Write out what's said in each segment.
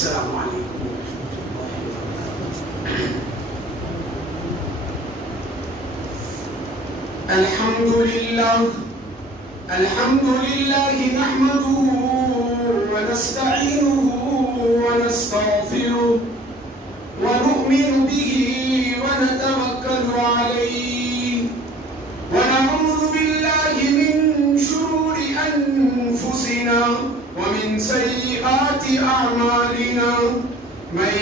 السلام علیکم. الحمد لله نحمده ونستعينه ونستغفره ونؤمن به ونتوكل عليه ونعوذ بالله من شرور أنفسنا ومن سيئات أعمالنا من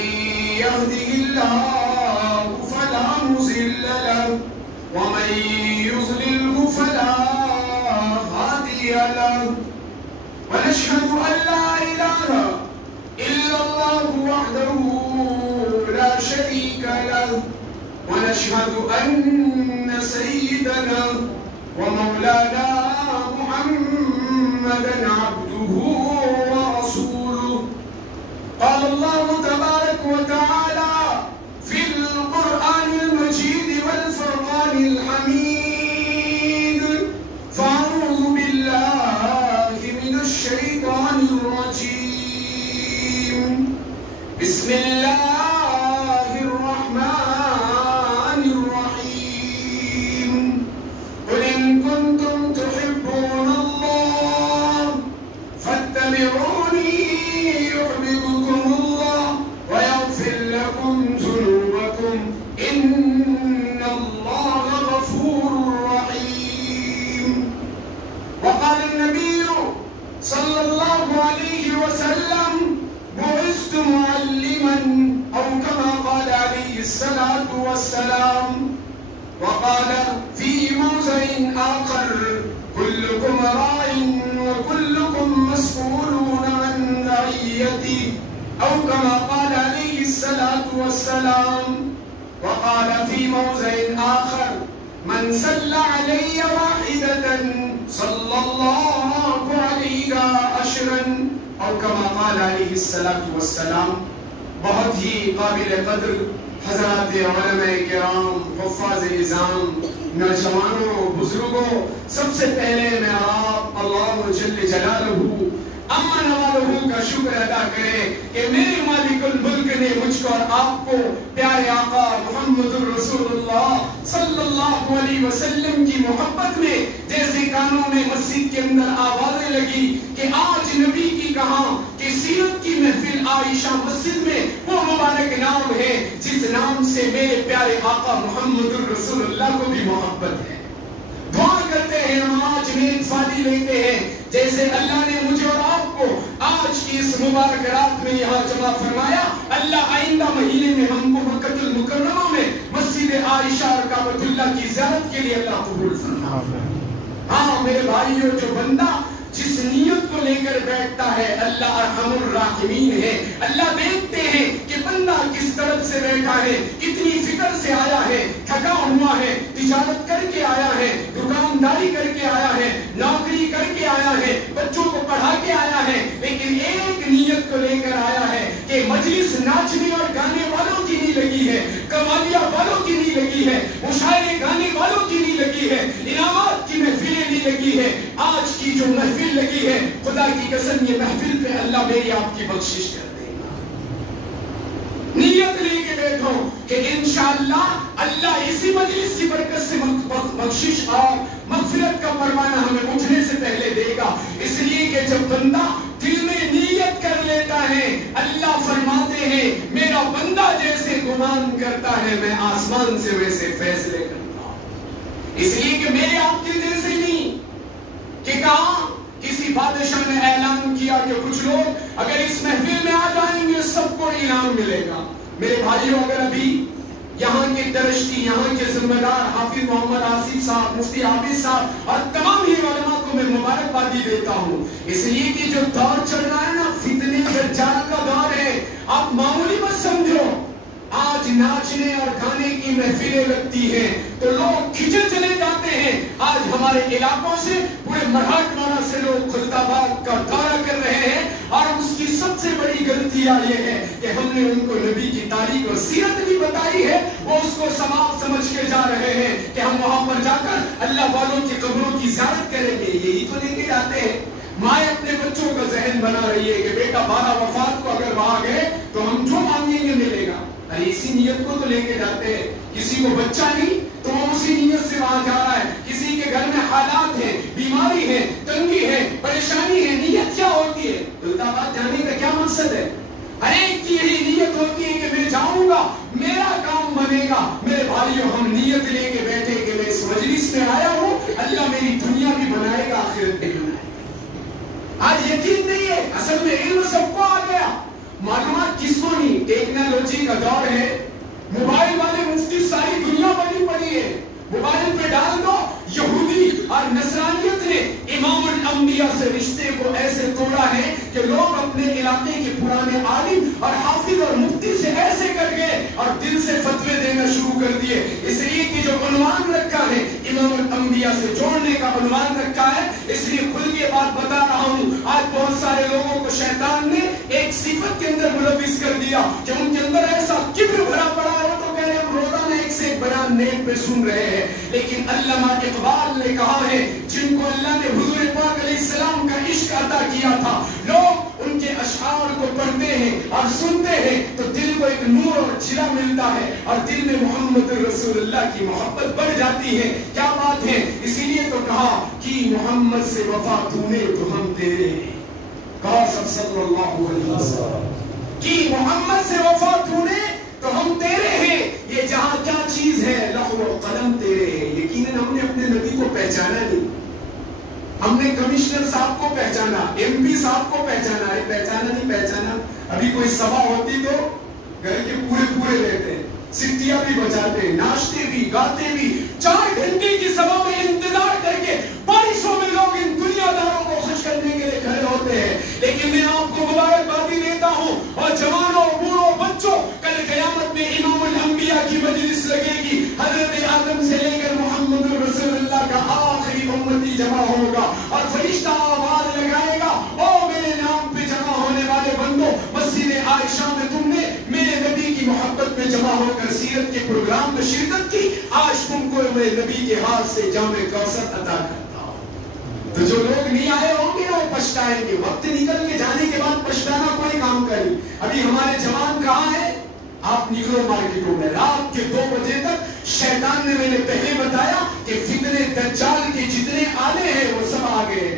يهده الله فلا مضل له ومن يضلله فلا هادي له ونشهد أن لا إله إلا الله وحده لا شريك له ونشهد أن سيدنا ومولانا محمدا عبده ورسوله. قال الله تبارك وتعالى في القرآن المجيد والفرقان الحميد: فأعوذ بالله من الشيطان الرجيم. بسم الله الرحمن الرحيم. قل إن كنتم تحبون الله فاتبعوني يحببكم الله ويغفر لكم ذنوبكم إن الله غفور رحيم. وقال النبي صلى الله عليه وسلم: بعثت معلما، أو كما قال عليه الصلاة والسلام. وقال في موضع آخر: كلكم راع وكلكم مسؤولون عن رعيته، أو كما قال عليه الصلاة والسلام. وقال في موضع آخر: من صلى علي واحدة صلى الله عليه عشرا، أو كما قال عليه الصلاة والسلام. بہت ہی قابل قدر حضرات علماء کرام، حفاظ نظام، نوجوانوں، بزرگوں، سب سے پہلے میں آپ اللہ جل جلالہ امن والہ کا شکر ادا کریں کہ میرے مالک الملک نے مجھ کو اور آپ کو پیارے آقا محمد الرسول اللہ صلی اللہ علیہ وسلم کی محبت میں جیسے کانوں میں مسجد کے اندر آوازیں لگی کہ آج نبی کی کہاں کہ سیرت کی محفل عائشہ مسجد میں وہ مبارک نام ہے جس نام سے میرے پیارے آقا محمد الرسول اللہ کو بھی محبت ہے. دعا کرتے ہیں ہم آج نیک فادی لیتے ہیں جیسے اللہ نے مجھے اور آپ کو آج کی اس مبارک رات میں یہاں جمع فرمایا. اللہ آئندہ مہینے میں ہم کو مکہ المکرمہ میں مسجد عائشہ اور کعبۃ اللہ کی زیارت کے لیے اللہ قبول فرمائے. ہاں میرے بھائیوں، جو بندہ جس نیت کو لے کر بیٹھتا ہے اللہ ارحم الراحمین ہے. اللہ دیکھتے ہیں کہ بندہ کس طرف سے بیٹھا ہے، کتنی فکر سے آیا ہے، تھکا ہوا ہے، تجارت کر کے آیا ہے، دکانداری کر کے آیا ہے، نوکری کر کے آیا ہے، بچوں کو پڑھا کے آیا ہے، لیکن ایک نیت کو لے کر آیا ہے کہ مجلس ناچنے اور گانے والوں کی نہیں لگی ہے، قوالیہ والوں کی نہیں لگی ہے، مشاعرے گانے والوں کی نہیں لگی ہے، انعامات کی محفلیں نہیں لگی ہے. آج کی جو محفل لگی ہے، خدا کی قسم یہ محفل پہ اللہ میری آپ کی بخشش کر دے گا. نیت لے کے بیٹھو کہ انشاءاللہ اللہ اسی مجلس کی برکت سے بخشش اور مغفرت کا پروانہ ہمیں اٹھنے سے پہلے دے گا. اس لیے کہ جب بندہ دل میں نیت کر لیتا ہے، اللہ فرماتے ہیں میرا بندہ جیسے گمان کرتا ہے میں آسمان سے ویسے فیصلے کرتا ہوں. اس لیے کہ میرے آپ کے دل سے نہیں کہ کہاں کسی بادشاہ نے اعلان کیا کہ کچھ لوگ اگر اس محفل میں آ جائیں گے سب کو انعام ملے گا. میرے بھائیوں، اگر ابھی یہاں کے درشتی، یہاں کے ذمہ دار حافظ محمد آصف صاحب، مفتی حافظ صاحب اور تمام ہی علماء کو میں مبارکبادی دیتا ہوں. اس لیے کہ جو دور چل رہا ہے نا، فتنے دجال کا دور ہے. آپ معمولی مت سمجھو. آج ناچنے اور گانے کی محفلیں لگتی ہیں تو لوگ کھچے چلے جاتے ہیں. آج ہمارے علاقوں سے پورے مراٹھواڑہ سے لوگ خلدآباد کا دورہ کر رہے ہیں اور اس کی سب سے بڑی غلطیاں یہ ہے کہ ہم نے ان کو نبی کی تاریخ اور سیرت بھی بتائی ہے، وہ اس کو ثواب سمجھ کے جا رہے ہیں کہ ہم وہاں پر جا کر اللہ والوں کی قبروں کی زیارت کریں گے. یہی تو لے کے جاتے ہیں. مائیں اپنے بچوں کا ذہن بنا رہی ہے کہ بیٹا 12 وفات کو اگر وہاں گئے تو ہم جو مانگیں گے ملے گا. ارے اسی نیت کو تو لے کے جاتے ہیں. کسی کو بچہ نہیں تو وہ اسی نیت سے وہاں جا رہا ہے. کسی کے گھر میں حالات ہیں, بیماری ہے, تنگی ہے, پریشانی ہے, نیت کیا ہوتی ہے؟ آباد جانے کا کیا مقصد ہے؟ ہر ایک کی یہی نیت ہوتی ہے کہ میں جاؤں گا, میرا کام بنے گا. میرے بھائیوں, ہم نیت لے کے بیٹھے کہ میں اس مجلس میں آیا ہوں, اللہ میری دنیا بھی بنائے گا, آخرت بھی بنائے گا. آج یقین نہیں ہے, اصل میں علم سب کو آ گیا, معلومات کس کو نہیں. ٹیکنالوجی کا دور ہے, موبائل والے مفتی ساری دنیا بنی پڑی ہے. موبائل پہ ڈال دو, یہودی اور نصرانیت نے امام الانبیاء سے رشتے کو ایسے توڑا ہے کہ لوگ اپنے علاقے کے پرانے عالم اور حافظ اور مفتی سے ایسے کر گئے اور دل سے فتوے دینا شروع کر دیے. اس لیے کہ جو عنوان رکھا ہے امام الانبیاء سے جوڑنے کا عنوان رکھا ہے, اس لیے کھل کے بات بتا رہا ہوں. آج بہت سارے لوگوں کو شیطان نے ایک صفت کے اندر ملوث کر دیا کہ ان کے اندر ایسا کبر بھرا پڑا ہو تو کہہ رہے ہم روزانہ ایک سے ایک بیان نیٹ پہ سن رہے ہیں. لیکن علامہ اقبال نے کہا ہے, جن کو اللہ نے حضور پاک علیہ السلام کا عشق عطا کیا تھا, لوگ ان کے اشعار کو پڑھتے ہیں اور سنتے ہیں تو دل کو ایک نور اور چھلا ملتا ہے اور دل میں محمد رسول اللہ کی محبت بڑھ جاتی ہے. کیا بات ہے. اسی لیے تو کہا کہ محمد سے وفا تو نے تو ہم تیرے ہیں. کہا سب صلی اللہ علیہ وسلم کہ محمد سے وفا تو نے تو ہم تیرے ہیں. یہ جہاں کیا چیز ہے, لوح و قلم تیرے ہیں. یقیناً ہم نے اپنے نبی کو پہچانا نہیں. ہم نے کمشنر صاحب کو پہچانا, ایم پی صاحب کو پہچانا. پہچانا نہیں پہچانا. ابھی کوئی سبھا ہوتی تو گھر کے پورے رہتے ہیں, سٹیاں بھی بجاتے, ناشتے بھی, گاتے بھی. 4 گھنٹے کی سبھا میں انتظار کر کے بارشوں میں لوگ ان دنیا داروں کو خوش کرنے کے لیے کھڑے ہوتے ہیں. لیکن میں آپ کو مبارکبادی دیتا ہوں, اور جوانوں, بوڑھوں, بچوں, کل قیامت میں امام الانبیاء کی مجلس لگے گی. حضرت آدم سے لے کر محمد رسول اللہ کا آخری امتی جمع ہوگا اور فرشتہ آواز لگائے گا, او میرے نام پہ جمع ہونے والے بندوں, مسجد عائشہ میں تم نے میرے نبی کی محبت میں جمع ہو کر سیرت کے پروگرام میں شرکت کی, آج تم کو میں نبی کے ہاتھ سے جام کوثر عطا کرتا ہوں. تو جو لوگ نہیں آئے ہوں گے نا وہ پچھتائیں گے. وقت نکل کے جانے کے بعد پچھتانا کوئی کام کا نہیں. ابھی ہمارے جوان کہاں ہیں؟ آپ نکلو مارکیٹوں میں, رات کے 2 بجے تک. شیطان نے, میں نے پہلے بتایا کہ فتنے دجال کے جتنے آنے ہیں وہ سب آ گئے.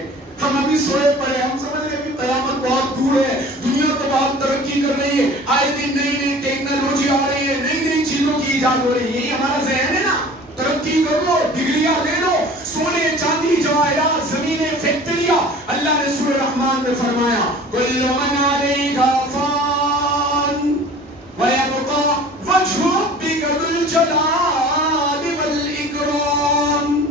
ہم ابھی سوئے پڑے, ہم سمجھ رہے ابھی قیامت بہت دور ہے, دنیا تو بہت ترقی کر رہی ہے, آئے دن نئی ٹیکنالوجی آ رہی ہے, نئی چیزوں کی ایجاد ہو رہی ہے. یہی ہمارا ذہن ہے نا, ترقی کر لو, ڈگریاں لے لو, سونے چاندی جواہرات, زمینیں, فیکٹریاں. اللہ نے سورہ رحمان میں فرمایا, کل من علیہا فان ویبقى وجہ ربک ذو الجلال والاکرام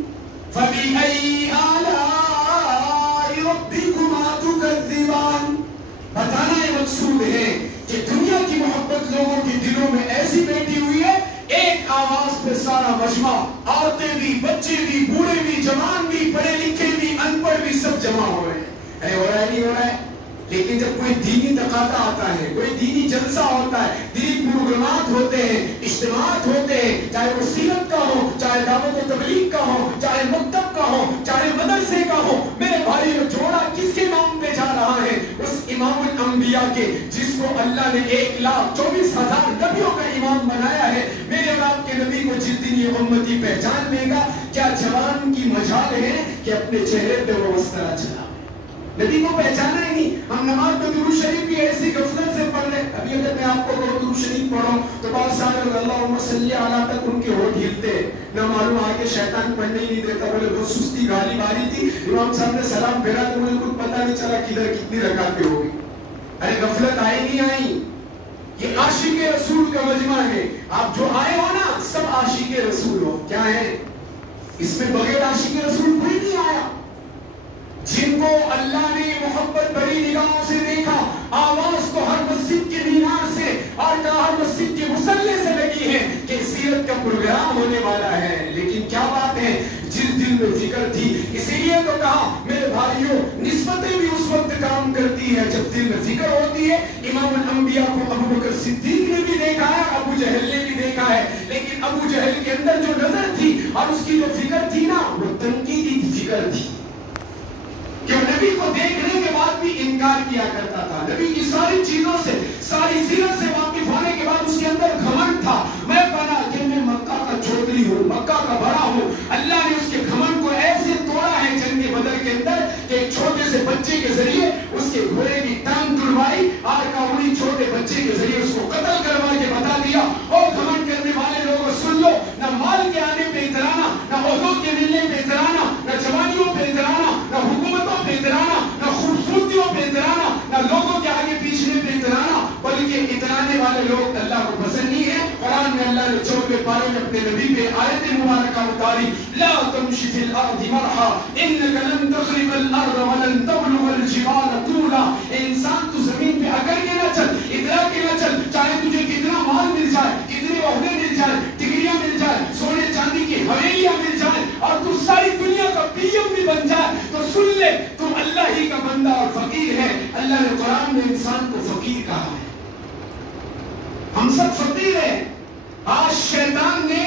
فبأی آلاء ربکما تکذبان. بتانا یہ مقصود ہے کہ دنیا کی محبت لوگوں کے دلوں میں ایسی بیٹھی ہوئی ہے, ایک آواز پہ سارا مجمع, عورتیں بھی, بچے بھی, بوڑھے بھی, جوان بھی, پڑھے لکھے بھی, ان پڑھ بھی, سب جمع ہو رہے ہیں. ہو رہا ہے نہیں ہو رہا ہے. لیکن جب کوئی دینی تقاضا آتا ہے, کوئی دینی جلسہ ہوتا ہے, دینی پروگرامات ہوتے ہیں, اجتماعات ہوتے ہیں, چاہے وہ سیرت کا ہو, چاہے دعوت و تبلیغ کا ہو, چاہے مکتب کا ہو, چاہے مدرسے کا ہو, میرے بھائی جوڑا کس کے نام پہ جا رہا ہے؟ اس امام الانبیاء کے, جس کو اللہ نے 1,24,000 نبیوں کا امام بنایا ہے. میرے اور آپ کے نبی کو جس دن یہ امتی پہچان لے گا, کیا جوان کی مجال ہے کہ اپنے چہرے پہ وہ مسکرا چلا. نبی کو پہچانا ہی نہیں. ہم نماز میں درود شریف بھی ایسی غفلت سے پڑھ رہے. ابھی اگر میں آپ کو درود شریف پڑھوں تو بہت سارے لوگ اللہم صلی علی تک ان کے ہونٹ ہلتے, نہ معلوم آگے شیطان پڑھنے ہی نہیں دیتا. بولے بہت سستی غالب آ رہی تھی, امام صاحب نے سلام پھیرا تو مجھے کچھ پتا نہیں چلا کدھر کتنی رکعتیں ہو گئی. ارے غفلت آئی نہیں آئی, یہ عاشق رسول کا مجمع ہے. آپ جو آئے ہو نا, سب عاشق رسول ہو. کیا ہے اس میں؟ بغیر عاشق رسول کوئی نہیں آیا. جن کو اللہ نے محبت بڑی نگاہوں سے دیکھا, آواز تو ہر مسجد کے مینار سے اور ہر مسجد کے مصلی سے لگی ہے کہ سیرت کا پروگرام ہونے والا ہے. لیکن کیا بات ہے, جس دل میں فکر تھی. اسی لیے تو کہا میرے بھائیوں, نسبتیں بھی اس وقت کام کرتی ہے جب دل میں فکر ہوتی ہے. امام الانبیاء کو ابو بکر صدیق نے بھی دیکھا ہے, ابو جہل نے بھی دیکھا ہے. لیکن ابو جہل کے اندر جو نظر تھی اور اس کی جو فکر تھی نا, وہ تنقیدی فکر تھی. کیوں؟ نبی نبی کو دیکھنے کے بعد بھی انکار کیا کرتا تھا. نبی کی ساری چیزوں سے، ساری سیرت سے واقف ہونے کے بعد اس کے اندر گھمنڈ تھا. میں بنا کہ میں مکہ کا چودھری ہوں، مکہ کا بڑا ہوں. اللہ نے اس کے گھمنڈ کو ایسے توڑا ہے جنگ بدر کے اندر کہ ایک چھوٹے سے بچے کے ذریعے اس کے گھوڑے کی ٹانگ تڑوائی اور کاوڑی چھوٹے بچے کے ذریعے اس کو قتل کروا کے بتا دیا، او گھمنڈ کرنے والے لوگوں سن لو، نہ مال کے آنے پہ اترانا، نہ عہدوں کے ملنے پہ اترانا، نہ جوانیوں پہ اترانا، نہ حکومتوں پہ اترانا، نہ خوبصورتیوں پہ اترانا، نہ لوگوں کے آگے پیچھے پہ اترانا، بلکہ اترانے والے لوگ اللہ کو پسند نہیں ہے. قرآن میں اللہ نے 14 پارے میں اپنے نبی پہ آیت مبارکہ اتاری، لا تمشی فی الارض مرحا انک لن تخرب الارض ولن تبلغ الجبال طولا. انسان تو زمین پہ اکڑ کے نہ چل، اترا کے نہ چل، چاہے تجھے کتنا مال مل جائے، کتنے عہدے مل جائے، ڈگریاں مل جائے، سونے چاندی کی حویلیاں مل جائیں، اور تو ساری دنیا کا PM بھی بن جائے، تو سن لے تم اللہ ہی کا بندہ اور فقیر ہے. اللہ نے قرآن میں انسان کو فقیر کہا ہے. ہم سب فقیر ہیں. آج شیطان نے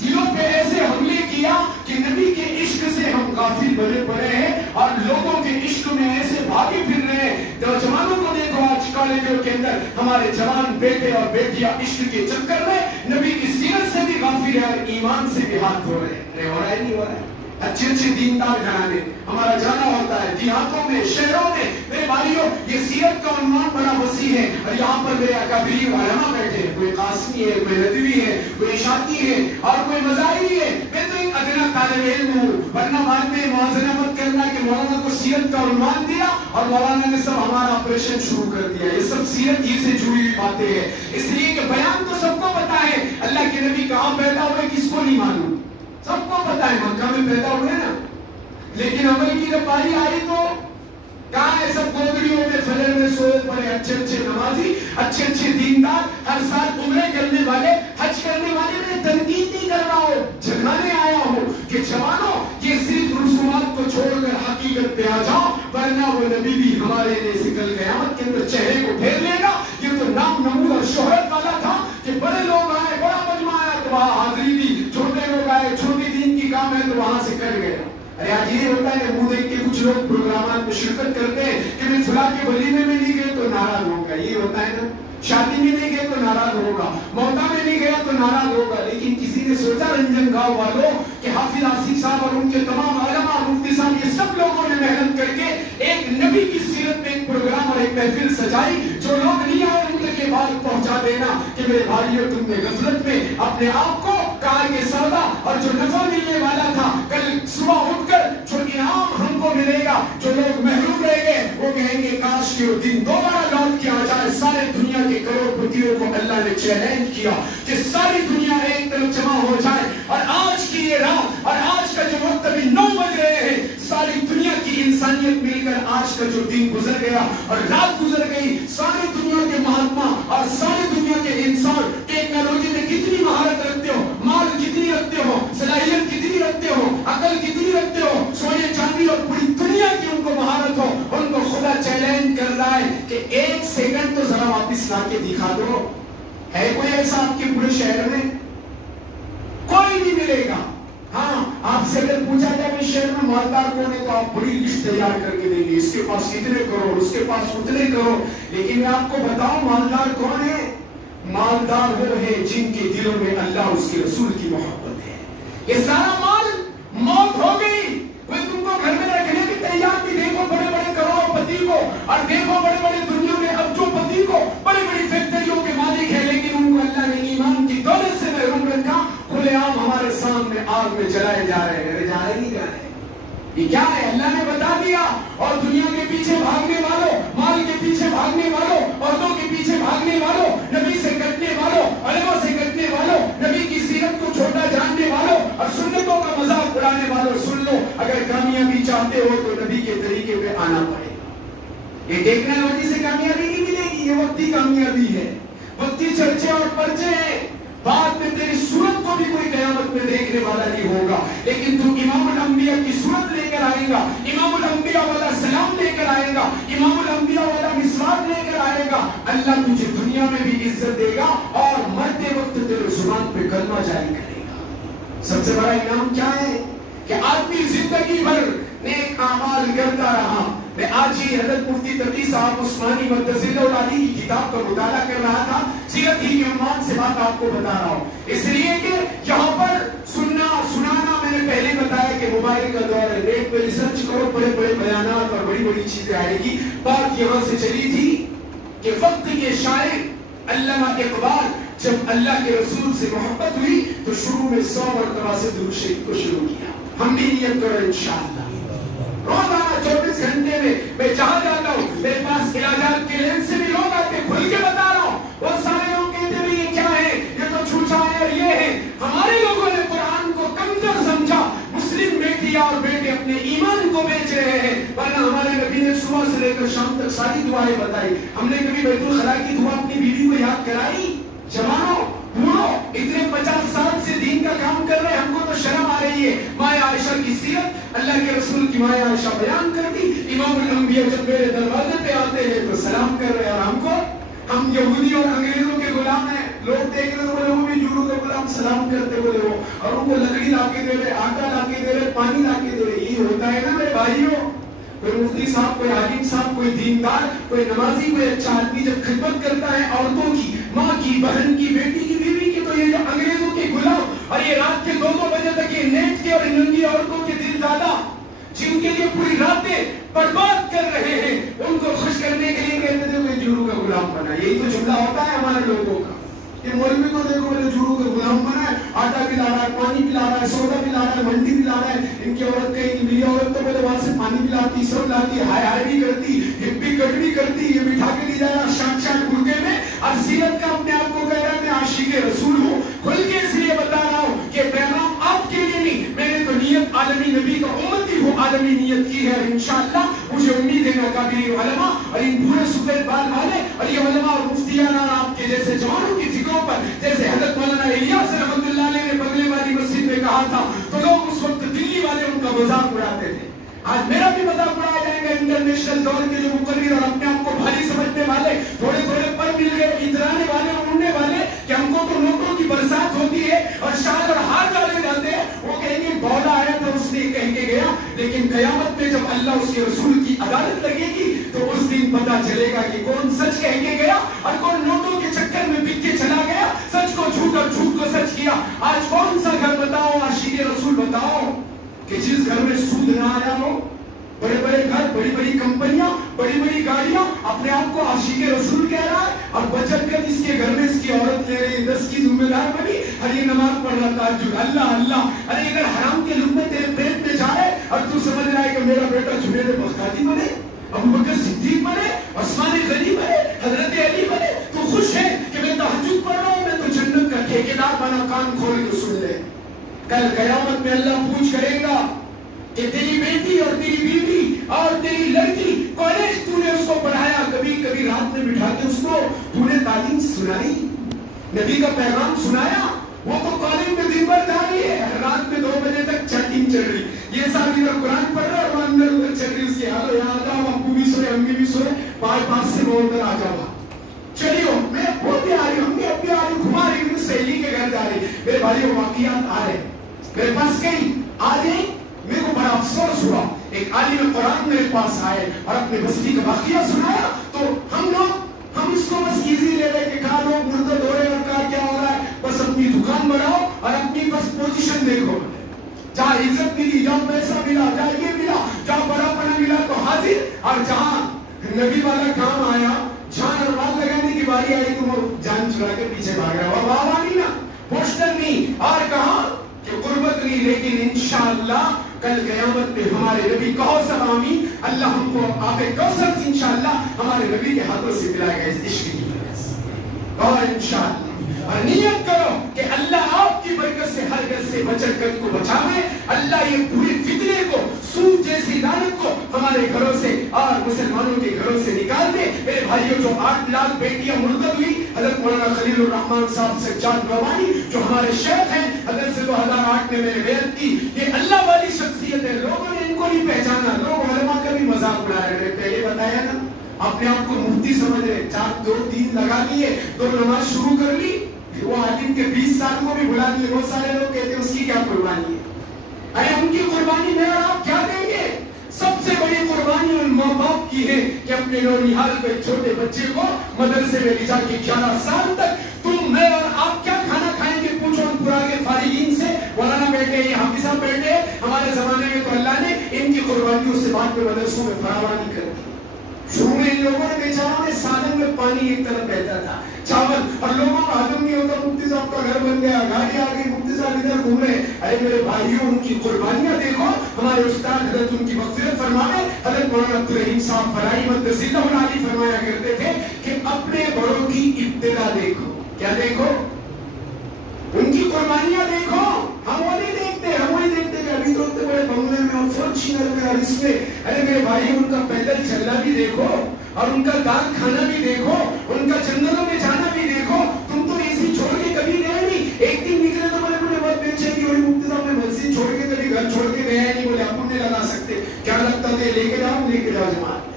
دلوں پہ ایسے حملے کیا کہ نبی کے عشق سے ہم غافل بنے پڑے ہیں اور لوگوں کے عشق میں ایسے بھاگے پھر رہے ہیں. جوانوں کو دیکھو آج کالجوں کے اندر ہمارے جوان بیٹے اور بیٹیاں عشق کے چکر میں نبی کی سیرت سے بھی غافل ہے اور ایمان سے بھی ہاتھ دھو رہے ہیں. ہو رہا ہے نہیں ہو رہا ہے؟ اچھے اچھے دیندار گھرانے ہمارا جانا ہوتا ہے دیہاتوں میں، شہروں میں. میرے بھائیوں، یہ سیرت کا عنوان بڑا وسیع ہے اور یہاں پر میرے اکابرین علماء بیٹھے ہیں. کوئی قاسمی ہے، کوئی ندوی ہے، کوئی اشاعتی ہے اور کوئی مظاہری ہے. میں تو ایک ادنا طالب علم ہوں، ورنہ بعد میں موازنہ مت کرنا کہ مولانا کو سیرت کا عنوان دیا اور مولانا نے سب ہمارا آپریشن شروع کر دیا. یہ سب سیرت ہی سے جڑی ہوئی باتیں ہیں. اس لیے کہ بیان تو سب کو پتا ہے اللہ کے نبی کہاں پیدا ہوئے کس کو نہیں معلوم، سب کو پتا ہے مکہ میں پیدا ہوئے نا. لیکن عمل کی جب باری آئی تو کہاں ہے سب گودڑیوں میں فجر میں سوئے پڑے اچھے اچھے نمازی، اچھے اچھے دیندار، ہر سال عمرے کرنے والے، حج کرنے والے. میں تنقید نہیں کر رہا ہوں، جگانے آیا ہوں کہ جوانوں یہ صرف رسومات کو چھوڑ کر حقیقت پہ آ جاؤ، ورنہ وہ نبی بھی ہمارے لیے کل قیامت کے اندر چہرے کو پھیر لے گا. یہ تو نام نمود اور شہرت والا تھا کہ بڑے لوگ آئے، بڑا مجمع آیا تو وہاں حاضری دی، چھوٹے لوگ آئے، چھوٹی دین کی کام ہے تو وہاں سے کٹ گیا. ارے آج یہ ہوتا ہے منہ دیکھ کے کچھ لوگ پروگرامات میں شرکت کرتے ہیں کہ میں فلاں کے ولیمے میں نہیں گئے تو ناراض ہوگا. یہ ہوتا ہے نا، شادی میں نہیں گئے تو ناراض ہوگا، موتا میں نہیں گیا تو ناراض ہوگا. لیکن کسی نے سوچا رنجن گاؤں والوں کہ حافظ آصف صاحب اور ان کے تمام علماء مفتی صاحب یہ سب لوگوں نے محنت کر کے ایک نبی کی سیرت میں ایک پروگرام اور ایک محفل سجائی. جو لوگ نہیں آئے ان کے بعد پہنچا دینا کہ میرے بھائیوں تم نے غفلت میں اپنے آپ کو کار کے سودا اور جو نفع ملنے والا تھا کل صبح اٹھ کر جو انعام ہم کو ملے گا، جو لوگ محروم رہ گئے وہ کہیں گے کاش کہ وہ دن دوبارہ لوٹ کے آ جائے. سارے دنیا کے کروڑ پتیوں کو اللہ نے چیلنج کیا کہ ساری دنیا ایک طرف جمع ہو جائے اور آج کی یہ رات اور آج کا جو وقت ابھی 9 بج رہے ہیں، ساری دنیا کی انسانیت مل کر آج کا جو دن گزر گیا اور رات گزر گئی، ساری دنیا کے مہاتما اور ساری دنیا کے انسان ٹیکنالوجی میں کتنی مہارت رکھتے ہو، مال کتنی رکھتے ہو، صلاحیت کتنی رکھتے ہو، عقل کتنی رکھتے ہو، سونے چاندی اور پوری دنیا کی ان کو مہارت ہو، ان کو خدا چیلنج کر رہا ہے کہ 1 سیکنڈ تو ذرا واپس لا کے دکھا دو. ہے کوئی ایسا آپ کے پورے شہر میں؟ کوئی نہیں ملے گا. ہاں آپ سے اگر پوچھا جائے کہ شہر میں مالدار کون ہے تو آپ بڑی لسٹ تیار کر کے دیں گے، اس کے پاس کتنے کروڑ، اس کے پاس اتنے کروڑ. لیکن میں آپ کو بتاؤں مالدار کون ہے؟ مالدار وہ ہے جن کے دلوں میں اللہ اس کے رسول کی محبت ہے. یہ سارا مال موت ہو گئی، کوئی تم کو گھر میں رکھنے کی تیار بھی. دیکھو بڑے بڑے کروڑوں پتی کو اور دیکھو بڑے بڑے دنیا میں ابجو پتی کو، بڑی بڑی فیکٹریوں کے مالک ہیں، لیکن ان کو اللہ نے ایمان کی دولت سے محروم رکھا. کھلے عام ہمارے سامنے آگ میں جلائے جا رہے ہیں. جا رہے نہیں جا رہے، یہ کیا ہے؟ اللہ نے بتا دیا. اور دنیا کے پیچھے بھاگنے والوں، مال کے پیچھے بھاگنے والوں، عورتوں کے پیچھے بھاگنے والوں، نبی سے کٹنے والوں، علماء سے کٹنے والوں، نبی کی سیرت کو چھوٹا جاننے والوں اور سنتوں کا مذاق اڑانے والوں، سن لو اگر کامیابی چاہتے ہو تو نبی کے طریقے پہ آنا پڑے گا. یہ ٹیکنالوجی سے کامیابی نہیں ملے گی، یہ وقتی کامیابی ہے، وقتی چرچے اور پرچے ہیں. بعد میں تیری صورت کو بھی کوئی قیامت میں دیکھنے والا نہیں ہوگا، لیکن تو امام الانبیاء کی صورت لے کر آئے گا، امام الانبیاء والا سلام لے کر آئے گا، امام الانبیاء والا مسواک لے کر آئے گا. اللہ تجھے دنیا میں بھی عزت دے گا اور مرتے وقت تیرے زبان پہ کلمہ جاری کرے گا. سب سے بڑا انعام کیا ہے؟ کہ آدمی زندگی بھر نیک اعمال کرتا رہا، میں آج ہی حضرت مفتی تقی صاحب عثمانی مدثر العلی کی کتاب کا مطالعہ کر رہا تھا، سیرت ہی کے عنوان سے بات آپ کو بتا رہا ہوں، اس لیے کہ یہاں پر سننا سنانا میں نے پہلے بتایا کہ موبائل کا دور ہے، نیٹ پہ ریسرچ کرو، بڑے بڑے بیانات اور بڑی بڑی چیزیں آئے گی۔ بات یہاں سے چلی تھی کہ وقت کے شاعر علامہ اقبال جب اللہ کے رسول سے محبت ہوئی تو شروع میں 100 مرتبہ سے درود شریف کو شروع کیا۔ ہم بھی نیت کریں انشاءاللہ روزانہ 24 گھنٹے میں جہاں جاتا ہوں میرے پاس علاجات کے لین سے بھی لوگ آتے، کھل کے بتا رہا ہوں، بہت سارے لوگ کہتے ہیں یہ کیا ہے، یہ تو چھوچا ہے اور یہ ہے۔ ہمارے لوگوں نے قرآن کو کمتر سمجھا، مسلم بیٹیاں اور بیٹے اپنے ایمان کو بیچ رہے ہیں، ورنہ ہمارے نبی نے صبح سے لے کر شام تک ساری دعائیں بتائی۔ ہم نے کبھی بیت الخلاء کی دعا اپنی بیوی کو یاد کرائی؟ جوانوں بوڑھو اتنے 50 سال سے دین کا کام کر رہے، ہم کو تو شرم آ رہی ہے۔ ماں عائشہ کی سیرت اللہ کے رسول کی ماں عائشہ بیان کر دی، امام الانبیاء جب میرے دروازے پہ آتے ہیں تو سلام کر رہے ہیں، اور ہم یہودی اور انگریزوں کے غلام ہیں، لوگ دیکھ رہے بولے وہ بھی جوروں کے غلام سلام کرتے بولے وہ، اور ان کو لکڑی لا کے دے رہے، آٹا لا کے دے رہے، پانی لا کے دے رہے۔ یہ ہوتا ہے نا میرے بھائیوں، کوئی مفتی صاحب، کوئی عالم صاحب، کوئی دیندار، کوئی نمازی، کوئی اچھا آدمی جب خدمت کرتا ہے عورتوں کی، ماں کی، بہن کی، بیٹی کی، بیوی کی، تو یہ جو انگریزوں کے غلام اور یہ رات کے 2-2 بجے تک یہ نیٹ کے اور ننگی عورتوں کے دل دادا جن کے لیے پوری راتیں برباد کر رہے ہیں، ان کو خوش کرنے کے لیے کہتے تھے کوئی جورو کا غلام بنا۔ یہی تو جملہ ہوتا ہے ہمارے لوگوں کا، کہ مولوی کو دیکھو بولے جورو کا غلام بنا ہے، آٹا بھی لا رہا ہے، پانی بھی لا رہا ہے، سودا بھی لا رہا ہے، منڈی بھی لا رہا ہے۔ ان کی عورت کہیں کہ میری عورت تو بولے وہاں سے پانی بھی لاتی، سب لاتی، ہائے ہائے بھی کرتی، ہپ بھی کٹ بھی کرتی، یہ بٹھا کے لی جائے گا شاٹ گرگے میں، اور سیرت کا اپنے آپ کو کہہ رہا ہے میں عاشق رسول ہوں۔ کھل کے اس لیے بتا رہا ہوں کہ پیغام آپ کے لیے نہیں، میں نے تو نیت عالمی نبی کا امتی ہوں، عالمی نیت کی ہے، انشاءاللہ مجھے امید ہے ناقابل علماء اور ان بوڑھے سفید بال والے اور یہ علماء اور مفتیان اور آپ کے جیسے جوانوں کی فکروں پر، جیسے حضرت مولانا الیاس رحمۃ اللہ علیہ نے بغلے والی مسجد میں کہا تھا تو لوگ اس وقت دلی والے ان کا مذاق اڑاتے تھے۔ آج میرا بھی مذاق اڑایا جائے گا، انٹرنیشنل دور کے جو مقرر اور اپنے آپ کو بھاری سمجھنے والے، تھوڑے تھوڑے پر مل گئے، اترانے والے اور اڑنے والے، کہ ہم کو تو نوٹوں کی برسات ہوتی ہے اور شال اور ہار ڈالے جاتے ہیں، وہ کہیں گے بولا آیا تو اس نے کہہ کے گیا، لیکن قیامت میں جب اللہ اس کے رسول کی عدالت لگے گی تو اس دن پتا چلے گا کہ کون سچ کہہ کے گیا اور کون نوٹوں کے چکر میں بک کے چلا گیا، سچ کو جھوٹ اور جھوٹ کو سچ کیا۔ آج کون سا گھر بتاؤ عاشق رسول بتاؤ کہ جس گھر میں سود نہ آیا ہو؟ بڑے بڑے گھر، بڑی بڑی کمپنیاں، بڑی بڑی گاڑیاں، اپنے آپ کو عاشق رسول کہہ رہا ہے، اور بچت کر اس کے گھر میں اس کی عورت لے رہی 10 کی ذمہ دار بنی، اور یہ نماز پڑھ رہا تہجد، اللہ اللہ، ارے اگر حرام کے لقمے تیرے پیٹ میں جائے اور تو سمجھ رہا ہے کہ میرا بیٹا جنید بغدادی بنے، ابو بکر صدیق بنے، عثمان غنی بنے، حضرت علی بنے، تو خوش ہے کہ میں تہجد پڑھ رہا ہوں، میں تو جنت کا ٹھیکیدار بنا، کان کھول کے سن لے۔ کل قیامت میں اللہ پوچھ کرے گا کہ تیری بیٹی اور تیری بیوی اور تیری لڑکی کالج تو نے اس کو پڑھایا، کبھی کبھی رات میں بٹھا کے اس کو تو نے تعلیم سنائی، نبی کا پیغام سنایا؟ وہ تو کالج میں دن بھر جا رہی ہے، رات میں 2 بجے تک چیٹنگ چل رہی، یہ ساری ادھر قرآن پڑھ رہا ہے اور اندر ادھر چل رہی، اس کی حالو یا اللہ، ابو بھی سوئے، امی بھی سوئے، پاس سے وہ ادھر آ جاؤ، چلیو میں وہ بھی آ رہی ہوں، اب بھی آ رہی ہوں، گھما رہی ہوں، سہیلی کے گھر جا رہی، میرے بھائیوں واقعات آ رہے میرے پاس کئی آ گئی۔ میرے کو بڑا افسوس ہوا، ایک عالم قرآن میرے پاس آئے اور اپنے بستی کا واقعہ سنایا، تو ہم اس کو بس ایزی لے رہے کہ کہاں لوگ مرتد ہو رہے اور کہاں کیا ہو رہا ہے، بس اپنی دکان بڑھاؤ اور اپنی بس پوزیشن دیکھو، جہاں عزت ملی، جہاں پیسہ ملا، جہاں یہ ملا، جہاں بڑا پنا ملا تو حاضر، اور جہاں نبی والا کام آیا، جہاں نماز لگانے کی باری آئی تو وہ جان چڑا کے پیچھے بھاگ رہا، اور واہ نہیں نا، پوسٹر نہیں، اور کہاں کہ قربت نہیں، لیکن انشاءاللہ کل قیامت میں ہمارے نبی کہو سب آمین، اللہ ہم کو آب کوثر انشاءاللہ ہمارے نبی کے ہاتھوں سے ملائے گا اس عشق کی وجہ سے، اور انشاءاللہ اور نیت کرو کہ اللہ آپ کی برکت سے ہر گھر سے بچت کر کو بچاوے، اللہ یہ پوری فتنے کو، سود جیسی لعنت کو ہمارے گھروں سے اور مسلمانوں کے گھروں سے نکال دے۔ میرے بھائیوں، جو 8 لاکھ بیٹیاں مرتد ہوئی، حضرت مولانا خلیل الرحمان صاحب سجاد روانی جو ہمارے شیخ ہیں، حضرت سے 2008 میں نے بیعت کی، یہ اللہ والی شخصیت ہے، لوگوں نے ان کو نہیں پہچانا، لوگ علماء کا بھی مذاق اڑا رہے ہیں، پہلے بتایا نا، اپنے آپ کو مفتی سمجھ رہے، 2 لگا لیے، 2 نماز شروع کر لی، وہ حاکم کے 20 سال کو بھی بلا دیے، بہت سارے لوگ کہتے ہیں اس کی کیا قربانی ہے، ارے ان کی قربانی میں اور آپ کیا دیں گے؟ سب سے بڑی قربانی ان ماں باپ کی ہے کہ اپنے نونہال کے چھوٹے بچے کو مدرسے میں لے جا کے 11 سال تک تم میں اور آپ کیا کھانا کھائیں گے پوچھو ان پرانے فارغین سے. مولانا بیٹے یہ حافظ صاحب بیٹے ہمارے زمانے میں تو اللہ نے ان کی قربانیوں سے بعد میں مدرسوں میں فراوانی کر دی. شروع میں ان لوگوں نے بیچاروں نے سالن میں پانی ایک طرف بہتا تھا چاول اور لوگوں کا ہضم نہیں ہوتا. مفتی صاحب کا گھر بن گیا گاڑی آ گئی مفتی صاحب ادھر گھوم رہے. ارے میرے بھائیوں ان کی قربانیاں دیکھو. ہمارے استاد حضرت ان کی مغفرت فرمائے حضرت مولانا عبدالرحیم صاحب فرائی مدرسہ العالی فرمایا کرتے تھے کہ اپنے بڑوں کی ابتدا دیکھو. کیا دیکھو؟ ان کی قربانیاں دیکھو. ہم وہ نہیں دیکھتے ہم وہی دیکھتے کہ ابھی تو اتنے بڑے بنگلے میں اور فورچونر میں اور اس میں. ارے میرے بھائی ان کا پیدل چلنا بھی دیکھو اور ان کا دال کھانا بھی دیکھو ان کا جنگلوں میں جانا بھی دیکھو. تم تو ایسی چھوڑ کے کبھی گئے نہیں. ایک دن نکلے تو بولے مجھے بہت پیچھے کی ہوئی مفتی صاحب میں مسجد چھوڑ کے کبھی گھر چھوڑ کے گیا نہیں. بولے آپ نہیں لگا سکتے. کیا لگتا تھا لے کے جاؤ جماعت.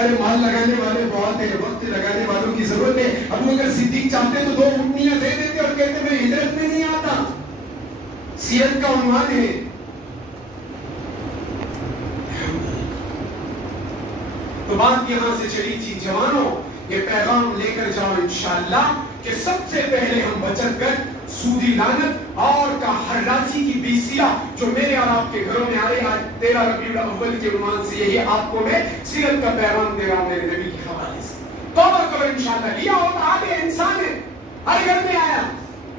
ارے مال لگانے والے بہت ہیں وقت لگانے والوں کی ضرورت ہے. ابو اگر صدیق چاہتے تو 2 اونٹنیاں دے دیتے اور کہتے میں ہجرت میں نہیں آتا. سیرت کا عنوان ہے. تو بات یہاں سے چلی تھی جوانوں یہ پیغام لے کر جاؤ انشاءاللہ کہ سب سے پہلے ہم بچت کر سودی لعنت اور کا حراسی کی بیسیاں جو میرے اور آپ کے گھروں میں آ رہی ہے. 13 ربیع الاول کے عنوان سے یہی آپ کو میں سیرت کا پیغام دے رہا ہوں میرے نبی کے حوالے سے. توبہ کرو انشاءاللہ. لیا ہوتا آگے انسان ہے ہر گھر میں آیا.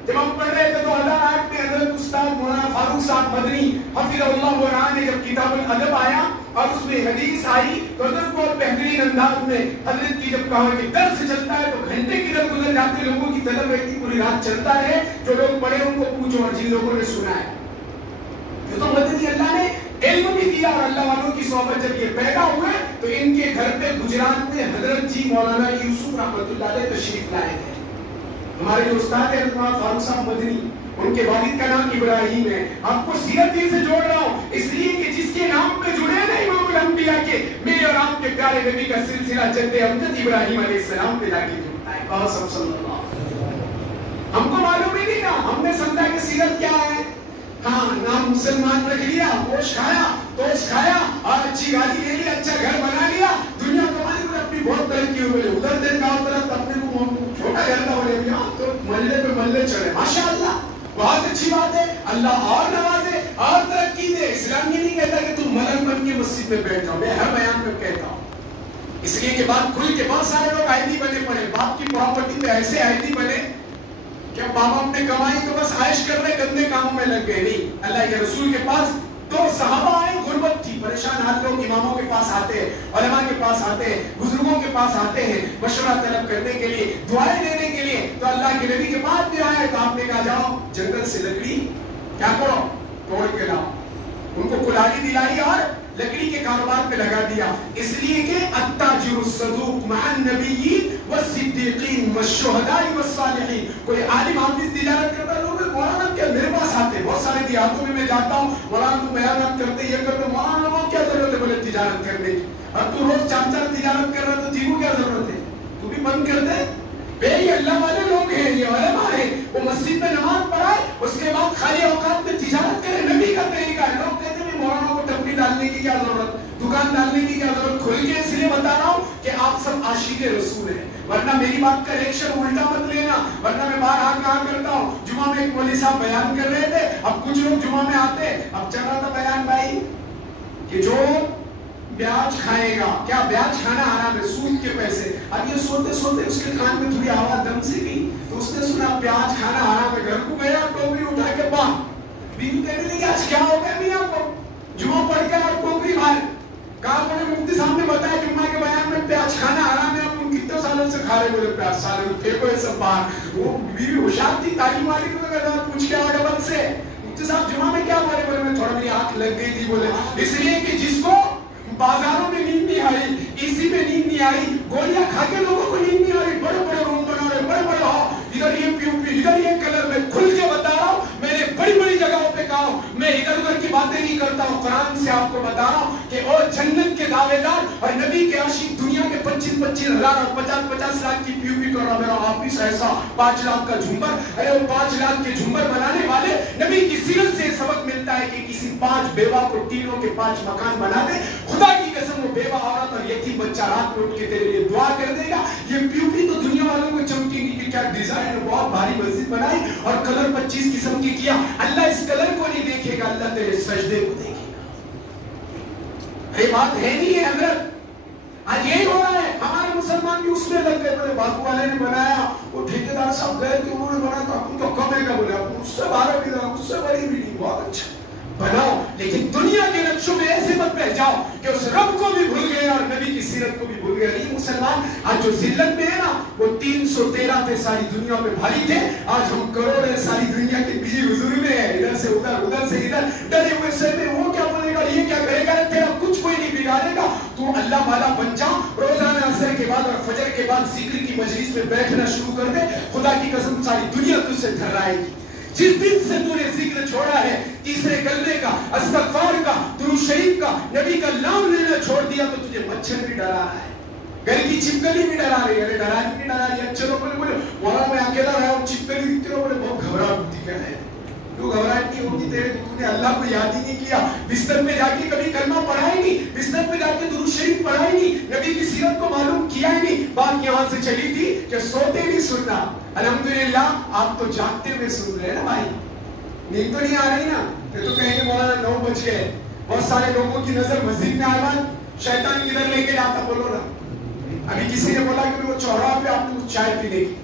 جب ہم پڑھ رہے تھے تو اللہ آیت میں حضرت استاد مولانا فاروق صاحب مدنی حفظ اللہ ورعاہ نے جب کتاب الادب آیا اور اس میں حدیث آئی تو حضرت کو بہترین انداز میں حضرت کی جب کہا کہ درس چلتا ہے تو گھنٹے کی در گزر جاتے. لوگوں کی طلب رہتی پوری رات چلتا رہے. جو لوگ پڑھے ان کو پوچھو اور جن لوگوں نے سنا ہے. یہ تو مدنی اللہ نے علم بھی دیا اور اللہ والوں کی صحبت جب یہ پیدا ہوئے تو ان کے گھر پہ گجرات میں حضرت جی مولانا یوسف رحمۃ اللہ علیہ تشریف لائے تھے. ہمارے جو استاد ہیں حضرت فاروق صاحب مدنی ان کے والد کا نام ابراہیم ہے. آپ کو سیرت دین سے جوڑ رہا ہوں اس لیے کہ جس کے نام پہ جڑے نا امام الانبیاء کے میرے اور آپ کے پیارے نبی کا سلسلہ جد امجد ابراہیم علیہ السلام پہ لا کے جڑتا ہے. قاسم صلی اللہ علیہ وسلم. ہم کو معلوم ہی نہیں نا. ہم نے سمجھا کہ سیرت کیا ہے. ہاں نام مسلمان رکھ لیا گوشت کھایا توش کھایا اور اچھی گاڑی لے لی اچھا گھر بنا لیا دنیا کمائی کو اپنی بہت ترقی ہوئی. ادھر دن گاؤں طرف اپنے کو چھوٹا گھر کا بولے تو محلے پہ محلے چڑھے. ماشاء اللہ بہت اچھی بات ہے. اللہ اور نوازے اور ترقی دے. اسلام یہ نہیں کہتا کہ تم ملک بن کے مسجد میں بیٹھ جاؤ. میں ہر بیان میں کہتا ہوں اس لیے کہ بات کھل کے بہت سارے لوگ عائدی بنے پڑے. باپ کی پراپرٹی پہ ایسے عائدی بنے کہ بابا اپنے کمائی تو بس عائش کر رہے گندے کاموں میں لگ گئے. نہیں. اللہ کے رسول کے پاس 2 صحابہ آئے غربت تھی پریشان حال لوگ اماموں کے پاس آتے ہیں علماء کے پاس آتے ہیں بزرگوں کے پاس آتے ہیں مشورہ طلب کرنے کے لیے دعائیں دینے کے لیے. تو اللہ کے نبی کے پاس بھی آئے تو آپ نے کہا جاؤ جنگل سے لکڑی کیا کرو توڑ کے لاؤ. ان کو کلاڑی دلائی اور لکڑی کے کاروبار پہ لگا دیا. اس لیے کہ التاجر الصدوق مع النبیین والصدیقین والشہداء والصالحین. کوئی عالم حافظ تجارت کرتا ہے لوگ مولانا کیا میرے پاس آتے بہت سارے دیہاتوں میں جاتا ہوں مولانا تم بیانات کرتے یہ کرتے مولانا وہ کیا ضرورت ہے بولے تجارت کرنے کی. اب تو روز 4 تجارت کر رہا تو تجھے کیا ضرورت ہے تو بھی بند کر دے. بے یہ اللہ والے لوگ ہیں یہ علماء ہیں. وہ مسجد میں نماز پڑھائے اس کے بعد خالی اوقات میں تجارت کرے. نبی کا طریقہ ہے. لوگ کہتے ہیں مولانا کو ٹپی ڈالنے کی کیا ضرورت دکان ڈالنے کی کیا ضرورت. کھل کے اس لیے بتا رہا ہوں کہ آپ سب عاشق رسول ہیں ورنہ میری بات کا ریئیکشن الٹا مت لینا. ورنہ میں باہر کہا کرتا ہوں جمعہ میں ایک مولوی صاحب بیان کر رہے تھے. اب کچھ لوگ جمعہ میں آتے اب چل رہا تھا بیان بھائی کہ جو بیاج کھائے گا کیا بیاج کھانا حرام ہے سود کے پیسے. اب یہ سوتے سوتے اس کے کان میں تھوڑی آواز دم سے گئی تو اس نے سنا بیاج کھانا حرام ہے. گھر کو گیا ٹوکری اٹھا کے باہر بیوی کہنے لگی آج کیا ہو گیا میاں کو جمعہ پڑھ کے اور ٹوکری باہر. کہا بولے مفتی صاحب نے بتایا جمعہ کے بیان میں پیاز کھانا حرام ہے. آپ ان کتنے سالوں سے کھا رہے بولے پیاز سالوں پھینکو یہ سب باہر. وہ بیوی ہوشیار تھی تعلیم والی کو پوچھ کے آگے بند سے مفتی صاحب جمعہ میں کیا بولے بولے میں تھوڑا میری آنکھ لگ گئی تھی. بولے اس لیے کہ جس کو بازاروں میں نیند نہیں آئی اسی میں نیند نہیں آئی گولیاں کھا کے لوگوں کو نیند نہیں آئی. بڑے بڑے روم بنا رہے بڑے بڑے ہاں ادھر یہ پی ادھر یہ کلر. میں کھل کے بتا رہا ہوں میں نے بڑی بڑی جگہوں پہ کہا ہوں میں ادھر ادھر کی باتیں نہیں کرتا ہوں. قرآن سے آپ کو بتا رہا ہوں کہ اور جنت کے دعوے دار اور نبی کے عاشق دنیا کے 25,000 اور 50 لاکھ کی پی کر رہا میرا آفس ایسا 5 لاکھ کا جھومر. ارے وہ 5 لاکھ کے جھومر بنانے والے نبی کی سیرت سے سبق ملتا ہے کہ کسی 5 بیوہ کو ٹینوں کے 5 مکان بنا دے. خدا کی قسم وہ بیوہ عورت اور یتیم بچہ رات میں اٹھ کے تیرے لیے دعا کر دے گا. یہ پیوپی تو دنیا والوں کو چمکے گی کہ کیا ڈیزائن ہے, بہت بھاری مسجد بنائی اور کلر 25 قسم کی کیا. اللہ اس کلر کو نہیں دیکھے گا, اللہ تیرے سجدے کو دیکھے گا. یہ بات ہے نہیں ہے حضرت, آج یہی ہو رہا ہے. ہمارے مسلمان بھی اس میں لگ گئے. بولے باپو والے نے بنایا, وہ ٹھیکیدار صاحب گئے کہ انہوں نے بنایا تو آپ کو کم ہے کا, بولے آپ اس سے بارہ بھی مجھ سے بڑی بھی نہیں, بہت اچھا بناؤ, لیکن دنیا کے نقشوں میں ایسے مت بہ جاؤ کہ اس رب کو بھی بھول گئے اور نبی کی سیرت کو بھی بھول گئے. نہیں مسلمان آج جو ذلت میں ہے نا, وہ 313 تھے ساری دنیا میں بھاری تھے. آج ہم کروڑ ہیں ساری دنیا کے بجی حضور میں ہے, ادھر سے ادھر ادھر سے ادھر, ڈرے ہوئے سے میں وہ کیا بولے گا, یہ کیا کرے گا, تیرا کچھ کوئی نہیں بگاڑے گا. تو اللہ والا بن جا, روزانہ عصر کے بعد اور فجر کے بعد ذکر کی مجلس میں بیٹھنا شروع کر دے. خدا کی قسم ساری دنیا تجھ سے تھرائے گی. جس دن سے تو نے ذکر چھوڑا ہے, تیسرے کلمے کا, استغفار کا, درود شریف کا, نبی کا نام لینا چھوڑ دیا, تو تجھے مچھر بھی ڈرا رہا ہے, گھر کی چھپکلی بھی ڈرا رہی ہے. ارے ڈرا نہیں ڈرا رہی ہے, چلو بولے وہاں میں اکیلا رہا ہوں, چھپکلی دیکھتے ہو, بولے بہت گھبراہٹ ہوتی کیا ہے. تو گھبراہٹ کی ہوتی تیرے, تو نے اللہ کو یاد ہی نہیں کیا. بستر میں جا کے کبھی کلمہ پڑھا ہی نہیں, بستر میں جا کے درود شریف پڑھا ہی نہیں, نبی کی سیرت کو معلوم کیا ہی نہیں. بات یہاں سے چلی تھی کہ سوتے نہیں سننا. الحمدللہ آپ تو جاگتے ہوئے سن رہے ہیں نا بھائی, نیند تو نہیں آ رہی نا. تو کہیں گے مولانا 9 بج گئے. بہت سارے لوگوں کی نظر مسجد میں آئے, بات شیطان کدھر لے کے جاتا, بولو نا. ابھی کسی نے بولا کہ وہ چوراہا پہ آپ کو چائے پینے کی,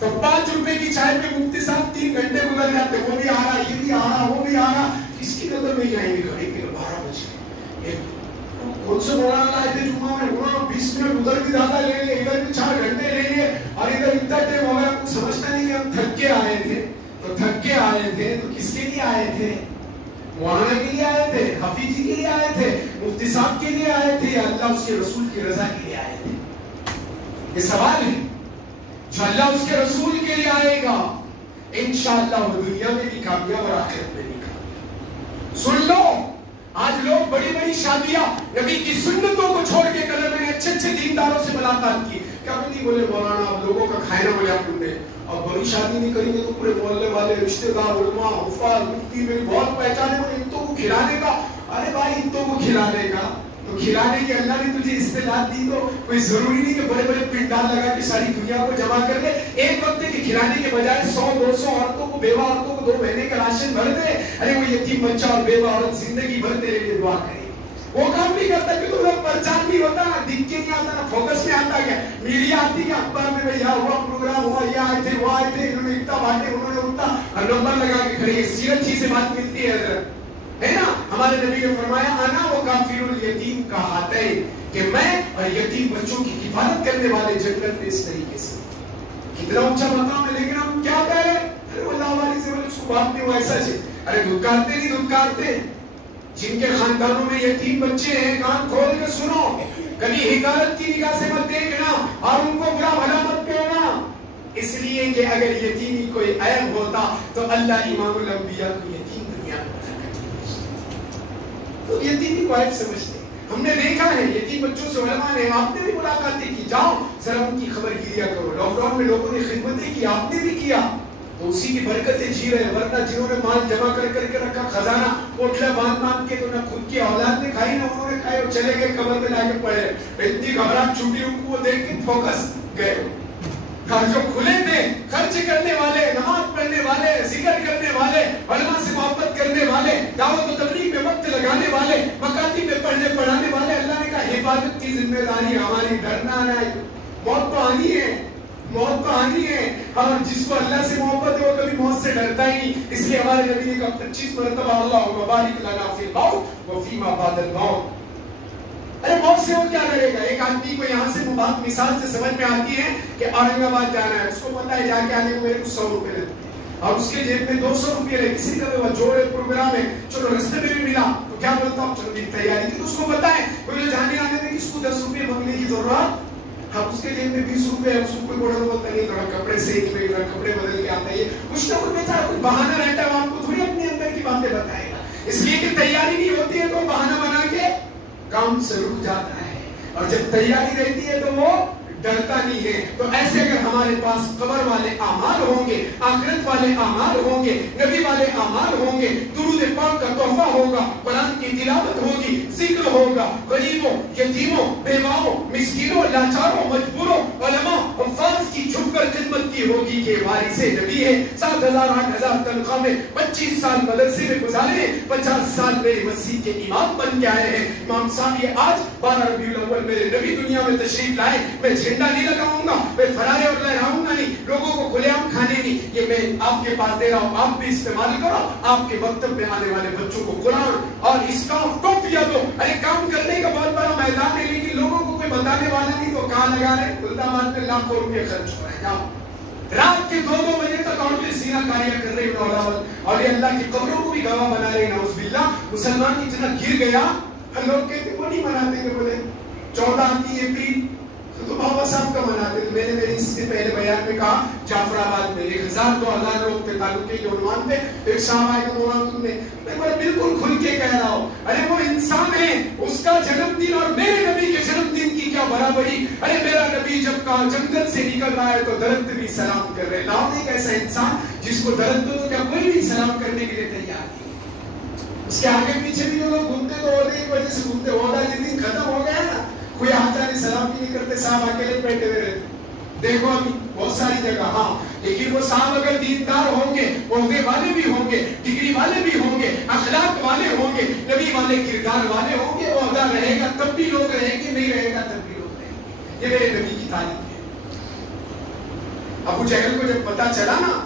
تو 5 روپے کی چائے پہ مفتی صاحب 3 گھنٹے گزر جاتے. وہ بھی آ رہا, یہ بھی آ رہا, وہ بھی آ رہا. کس کی نظر نہیں آئیں گے, گھڑی کے 12 بج گئے. کون سے مولانا آئے تھے جمعہ میں, انہوں 20 منٹ ادھر بھی زیادہ لے لیں, ادھر بھی 4 گھنٹے لیں گے, اور ادھر اتنا ٹائم ہو گیا. کچھ سمجھتا نہیں کہ ہم تھک کے آئے تھے. تو تھک کے آئے تھے تو کس کے لیے آئے تھے, مولانا کے لیے آئے تھے, حفیظ جی کے لیے آئے تھے, مفتی صاحب کے لیے آئے تھے, یا اللہ اس کے رسول کی رضا کے لیے آئے تھے. یہ سوال ہے. جو اللہ اس کے رسول کے لیے آئے گا انشاءاللہ وہ دنیا میں بھی کامیاب اور آخرت میں بھی کامیاب. سن لو, آج لوگ بڑی بڑی شادیاں نبی کی سنتوں کو چھوڑ کے کر رہے ہیں. اچھے اچھے دینداروں سے ملاقات کی, کیا نہیں بولے مولانا آپ لوگوں کا کھانا بولے آپ نے, اور بڑی شادی نہیں کریں گے تو پورے محلے والے رشتے دار علماء حفاظ مفتی میری بہت پہچانے, ان کو کھلانے کا. ارے بھائی ان کو کھلانے کا تو کھلانے کی اللہ نے تجھے استعداد دی, تو کوئی ضروری نہیں کہ بڑے بڑے پنڈال لگا کے ساری دنیا کو جمع کر لے. ایک وقت کے کھلانے کے بجائے 100-200 عورتوں کو, بیوہ عورتوں کو 2 مہینے کا راشن بھر دے. ارے وہ یتیم بچہ اور بیوہ عورت زندگی بھر تیرے لیے دعا کرے. وہ کام نہیں کرتا کہ تو پرچار نہیں ہوتا, نہ دکھ کے نہیں آتا, نہ فوکس میں آتا. کیا میڈیا آتی کہ اخبار میں بھائی یہاں ہوا پروگرام ہوا, یہ آئے تھے وہ آئے تھے, انہوں نے اتنا بانٹے, انہوں نے اتنا, اور نمبر لگا کے کھڑی ہے. سیرت ہی سے بات ملتی ہے حضرت, ہے نا. ہمارے نبی نے فرمایا انا و کافر الیتیم کا ہاتین, کہ میں اور یتیم بچوں کی حفاظت کرنے والے جنت میں اس طریقے سے. کتنا اونچا مقام ہے, لیکن ہم کیا کہہ رہے ہیں, ارے وہ اللہ والی سے بولے اس کو بات نہیں ہوا ایسا چیز. ارے دھکارتے نہیں دھکارتے. جن کے خاندانوں میں یتیم بچے ہیں, کان کھول کے سنو, کبھی حکارت کی نگاہ سے مت دیکھنا اور ان کو برا بھلا مت کہنا. اس لیے کہ اگر یتیمی کوئی عیب ہوتا تو اللہ امام الانبیاء کو یتیم دنیا میں تو یتیمی کو عیب سمجھتے. ہم نے دیکھا ہے یتیم بچوں سے علماء نے, آپ نے بھی ملاقاتیں کی, جاؤ ذرا ان کی خبر گیریا کرو. لاک ڈاؤن میں لوگوں نے خدمتیں کی, آپ نے بھی کیا, تو اسی کی برکتیں جی رہے. ورنہ جنہوں نے مال جمع کر کر کے رکھا, خزانہ پوٹلا باندھ کے, تو نہ خود کی اولاد نے کھائی, نہ انہوں نے کھائی, اور چلے گئے قبر میں لا کے پڑے. اتنی گھبراہٹ چھوٹی ان کو دیکھ کے فوکس گئے. جو کھلے تھے, خرچ کرنے والے, نماز پڑھنے والے, ذکر کرنے والے, علماء سے محبت کرنے والے, دعوت و تبلیغ میں وقت لگانے والے, مکاتب میں پڑھنے پڑھانے والے, اللہ نے کہا حفاظت کی ذمہ داری ہماری, ڈرنا نہیں. موت تو آنی ہے, موت تو آنی ہے, اور جس کو اللہ سے محبت ہے وہ کبھی موت سے ڈرتا ہی نہیں. اس لیے ہمارے نبی نے کہا 25 مرتبہ اللہم بارک لنا فی الموت وفیما بعد الموت. ارے موت سے وہ کیا ڈرے گا. ایک آدمی کو یہاں سے بات مثال سے سمجھ میں آتی ہے کہ اورنگ آباد جانا ہے, اس کو پتا ہے جا کے آنے کو میرے کو 100 روپے لگتے ہیں, اور اس کے جیب میں 200 روپے رہے. کسی کا جوڑے پروگرام ہے, چلو رستے میں بھی ملا تو کیا بولتا ہوں, چلو میری تیاری کی. اس کو پتا ہے کوئی جانے آنے میں کس کو 10 روپے مانگنے کی ضرورت. ہم اس کے جیب میں 20 روپے ہے, اس کو کوئی بوڑھا بولتا نہیں, تھوڑا کپڑے سے کپڑے بدل کے آتا ہے, کچھ نہ کچھ بیچارہ کوئی بہانہ رہتا ہے, آپ کو تھوڑی اپنے اندر کی باتیں بتائے گا. اس لیے کہ تیاری نہیں ہوتی ہے تو بہانہ بنا کے کام سے رک جاتا ہے, اور جب تیاری رہتی ہے تو وہ ڈرتا نہیں ہے. تو ایسے اگر ہمارے پاس قبر والے اعمال ہوں گے, آخرت والے اعمال ہوں گے, نبی والے اعمال ہوں گے, درود پاک کا تحفہ ہوگا, قرآن کی تلاوت ہوگی, ذکر ہوگا, غریبوں, یتیموں, بیواؤں, مسکینوں, لاچاروں, مجبوروں, علماء, حفاظ کی جھک کر خدمت کی ہوگی کہ وارث نبی ہے. 7,000 8,000 تنخواہ میں 25 سال مدرسے میں گزارے, 50 سال میرے مسجد کے امام بن کے آئے ہیں. امام صاحب یہ آج 12 ربیع الاول میرے نبی دنیا میں تشریف لائے, میں جھنڈا نہیں لگاؤں گا, میں فرارے اور لہراؤں گا نہیں, لوگوں کو کھلے عام کھانے نہیں, یہ میں آپ کے پاس دے رہا ہوں, آپ بھی استعمال کرو. آپ کے مکتب میں آنے والے بچوں کو قرآن اور اسکارف ٹوپیاں دو. ارے کام کرنے کا بہت بڑا میدان ہے, لیکن لوگوں کو کوئی بتانے والا نہیں تو کہاں لگا رہے, گلدامات میں لاکھوں روپے خرچ ہو رہے ہیں. جاؤ رات کے 2 بجے تک اور بھی سینہ کاریاں کر رہے ہیں, اور یہ اللہ کی قبروں کو بھی گواہ بنا رہے ہیں. نعوذ باللہ. مسلمان اتنا گر گیا, لوگ کہتے وہ نہیں مناتے کہ بولے 14 اپریل تو بابا صاحب کا مناتے. تو میں نے میری اس سے پہلے بیان میں کہا جعفر آباد میں 1000-2000 لوگ تھے تعلقے کے عنوان پہ, ایک صاحب آئے کہ مولانا تم نے, میں بولے بالکل کھل کے کہہ رہا ہوں, ارے وہ انسان ہے, اس کا جنم دن اور میرے نبی کے جنم دن کی کیا برابری. ارے میرا نبی جب کہا جنگل سے نکل رہا ہے تو درخت بھی سلام کر رہے. لاؤ ایک ایسا انسان جس کو درخت تو کیا کوئی بھی سلام کرنے کے لیے تیار نہیں. اس کے آگے پیچھے بھی لوگ گھومتے تو اور ایک وجہ سے گھومتے ہوگا, جس دن ختم ہو گیا نا کوئی آتا نہیں, سلام بھی نہیں کرتے, صاحب اکیلے بیٹھے ہوئے رہتے. دیکھو ابھی بہت ساری جگہ, ہاں لیکن وہ صاحب اگر دیندار ہوں گے, عہدے والے بھی ہوں گے, ڈگری والے بھی ہوں گے, اخلاق والے ہوں گے, نبی والے کردار والے ہوں گے, عہدہ رہے گا تب بھی لوگ رہیں گے, نہیں رہے گا تب بھی لوگ رہیں گے. یہ میرے نبی کی تعلیم ہے. ابو جہل کو جب پتا چلا نا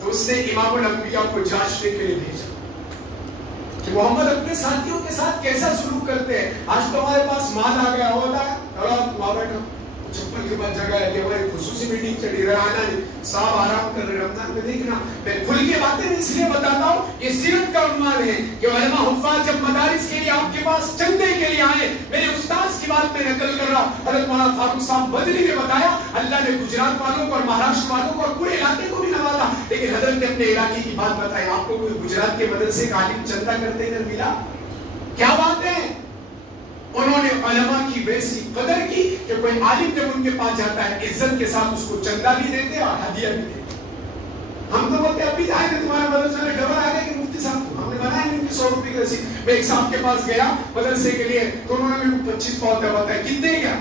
تو اس نے امام الانبیاء کو جانچنے کے لیے بھیجا کہ محمد اپنے ساتھیوں کے ساتھ کیسا سلوک کرتے ہیں. آج تو ہمارے پاس مال آ گیا ہوتا ہے, وہاں بیٹھا چپل کے بعد جگہ ہے کہ ہماری خصوصی میٹنگ چلی رہا ہے نا, صاحب آرام کر رہے, رمضان میں دیکھنا. میں کھل کے باتیں میں اس لیے بتاتا ہوں, یہ سیرت کا عنوان ہے کہ علماء حفاظ جب مدارس کے لیے آپ کے پاس چندے کے لیے آئے, میرے استاذ کی بات میں نقل کر رہا, حضرت مولانا فاروق صاحب بدری نے بتایا اللہ نے گجرات والوں کو اور مہاراشٹر والوں کو اور پورے علاقے کو بھی نوازا, لیکن حضرت نے اپنے علاقے کی بات بتائی. آپ کو کوئی گجرات کے مدرسے کا عالم چندہ کرتے نظر ملا؟ کیا بات ہے. انہوں نے علماء کی ویسی قدر کی کہ کوئی عالم جب ان کے پاس جاتا ہے عزت کے ساتھ اس کو چندہ بھی دیتے اور ہدیہ بھی دیتے. ہم تو بولتے ابھی جائیں گے تمہارے مدرسے میں, ڈبل آ گئے کہ مفتی صاحب کو ہم نے بنایا ان کی 100 روپے کی رسید. میں ایک صاحب کے پاس گیا مدرسے کے لیے تو انہوں نے میرے کو 25 پاؤں بتایا. کتنے کیا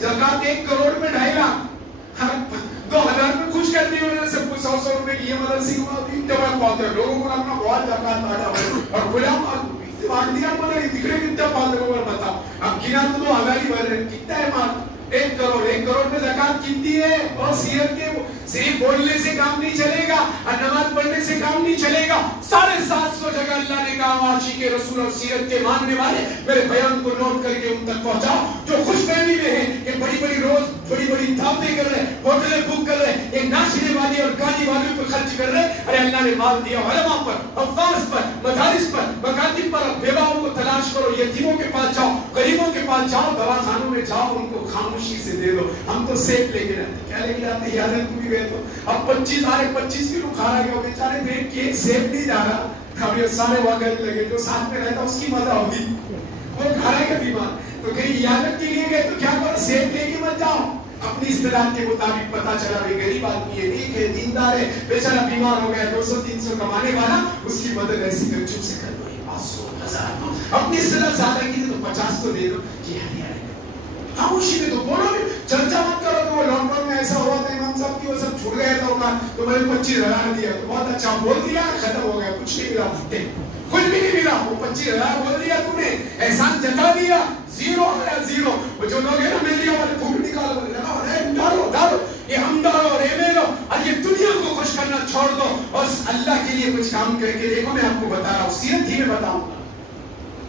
زکات 1 کروڑ میں 2.5 لاکھ 2000 میں خوش کر دی انہوں نے سب کو 100 روپے کی. یہ مدرسے کی ڈبل پاؤں لوگوں کو اپنا بہت زکات بانٹا اور غلام بانٹ دیا. مگر دکھنے کتنا پاؤں کو بتاؤ, اب گنا تو 2000 ہی بھر رہے, کتنا ہے مال 1 کروڑ. 1 کروڑ میں زکات کتنی ہے. اور سیرت کے صرف بولنے سے کام نہیں چلے گا اور نماز پڑھنے سے کام نہیں چلے گا. 750 جگہ اللہ نے کہا عاشق رسول اور سیرت کے ماننے والے میرے بیان کو نوٹ کر کے ان تک پہنچاؤ. جو خوش فہمی میں ہیں کہ بڑی بڑی روز بڑی بڑی دعوتیں کر رہے, ہوٹلیں بک کر رہے, یہ ناچنے والے اور گانے والوں پر خرچ کر رہے, ارے اللہ نے مال دیا علماء پر, حفاظ پر, مدارس پر, مکاتب پر. بیواؤں کو تلاش کرو, یتیموں کے پاس جاؤ, غریبوں کے پاس جاؤ, دواخانوں میں جاؤ, ان کو خاموشی سے دے دو. ہم تو سیب لے کے رہتے, کیا لے کے جاتے ہیں, عادت بھی گئے تو اب 25 کلو کھا رہا گیا بیچارے دیکھ کے سیب نہیں جا رہا. اب یہ سارے واقعات لگے, جو ساتھ میں رہتا اس کی مزہ ہوگی, وہ کھا رہے گا بیمار. تو کہیں عادت کے لیے گئے تو کیا کرو, سیب لے کے مت جاؤ. اپنی استعداد کے مطابق پتا چلا بھی غریب آدمی ہے, نیک ہے, دیندار ہے, بیچارہ بیمار ہو گیا, 200-300 کمانے والا, اس کی مدد ایسی کنجوس سے کر دو, 500-1000 تو اپنی استعداد زیادہ کی تو 50 تو دے دو. خاموشی میں تو بولو, چرچا مت کرو. تو وہ لاک ڈاؤن میں ایسا ہوا تھا امام صاحب کی, وہ سب چھوڑ گیا تھا, تو میں نے 25,000 دیا, تو بہت اچھا بول دیا, ختم ہو گیا, کچھ نہیں ملا, پھٹے کچھ بھی نہیں ملا. وہ 25,000 بول دیا تم نے, احسان جتا دیا, 0 ہو گیا 0. وہ جو لوگ ہیں نا میڈیا والے پھوٹ نکالو, ڈالو ڈالو, یہ ہم ڈالو اور اے لو, اور یہ دنیا کو خوش کرنا چھوڑ دو اور اللہ کے لیے کچھ کام کر کے دیکھو. میں آپ کو بتا رہا ہوں, سیرت ہی میں بتاؤں گا.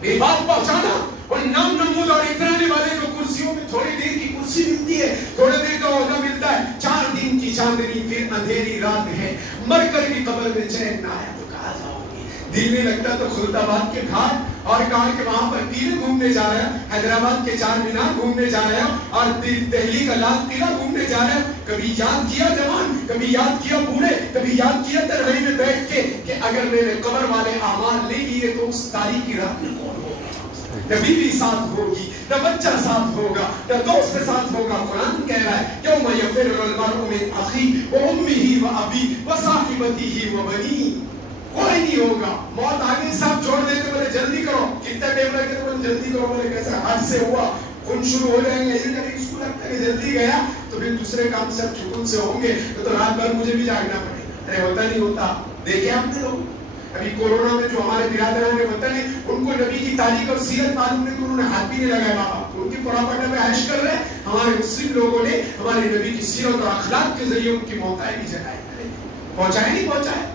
بے بات پہنچانا اور نام نمود اور اترانے والے جو کرسیوں میں تھوڑی دیر کی کرسی ملتی ہے, تھوڑے دیر کا عہدہ ملتا ہے, 4 دن کی چاندنی پھر اندھیری رات ہے, مر کر بھی قبر میں چین نہ آیا تو کہاں جاؤ گی. دل میں لگتا تو خلد آباد کے گھاٹ, اور کہا کہ وہاں پر پیرے گھومنے جا رہا ہے, حیدرآباد کے 4 مینار گھومنے جا رہا ہے, اور دہلی کا لال قلعہ گھومنے جا رہا ہے. کبھی یاد کیا جوان, کبھی یاد کیا بوڑھے, کبھی یاد کیا تنہائی میں بیٹھ کے کہ اگر میں نے قبر والے اعمال لے لیے تو اس تاریخی رات میں کون ہوگا. نہ بیوی ساتھ ہوگی، نہ بچہ ساتھ ہوگا، نہ دوست ساتھ ہوگا. قرآن کہہ رہا ہے یوم یفر المرء من اخیہ وامہ وابیہ وصاحبتہ وبنیہ. کوئی نہیں ہوگا. موت آگے صاحب چھوڑ دیتے بولے جلدی کرو، کتنا ٹائم لگے تو بولے جلدی کرو. بولے کیسے حادثے ہوا خون شروع ہو جائیں گے، اس کو لگتا ہے کہ جلدی گیا تو پھر دوسرے کام سب سکون سے ہوں گے تو رات بھر مجھے بھی جاگنا پڑے گا. ارے ہوتا نہیں ہوتا. دیکھیں آپ نے لوگ ابھی کورونا میں جو ہمارے برادران کے وطن ہیں ان کو نبی کی تاریخ اور سیرت معلوم نہیں تو انہوں نے ہاتھ بھی نہیں لگایا. بابا ان کی پراپرٹی میں عائش کر رہے ہیں. ہمارے مسلم لوگوں نے ہمارے نبی کی سیرت اور اخلاق کے ذریعے ان کی موتائیں بھی جگائے. پہنچائے نہیں پہنچائے؟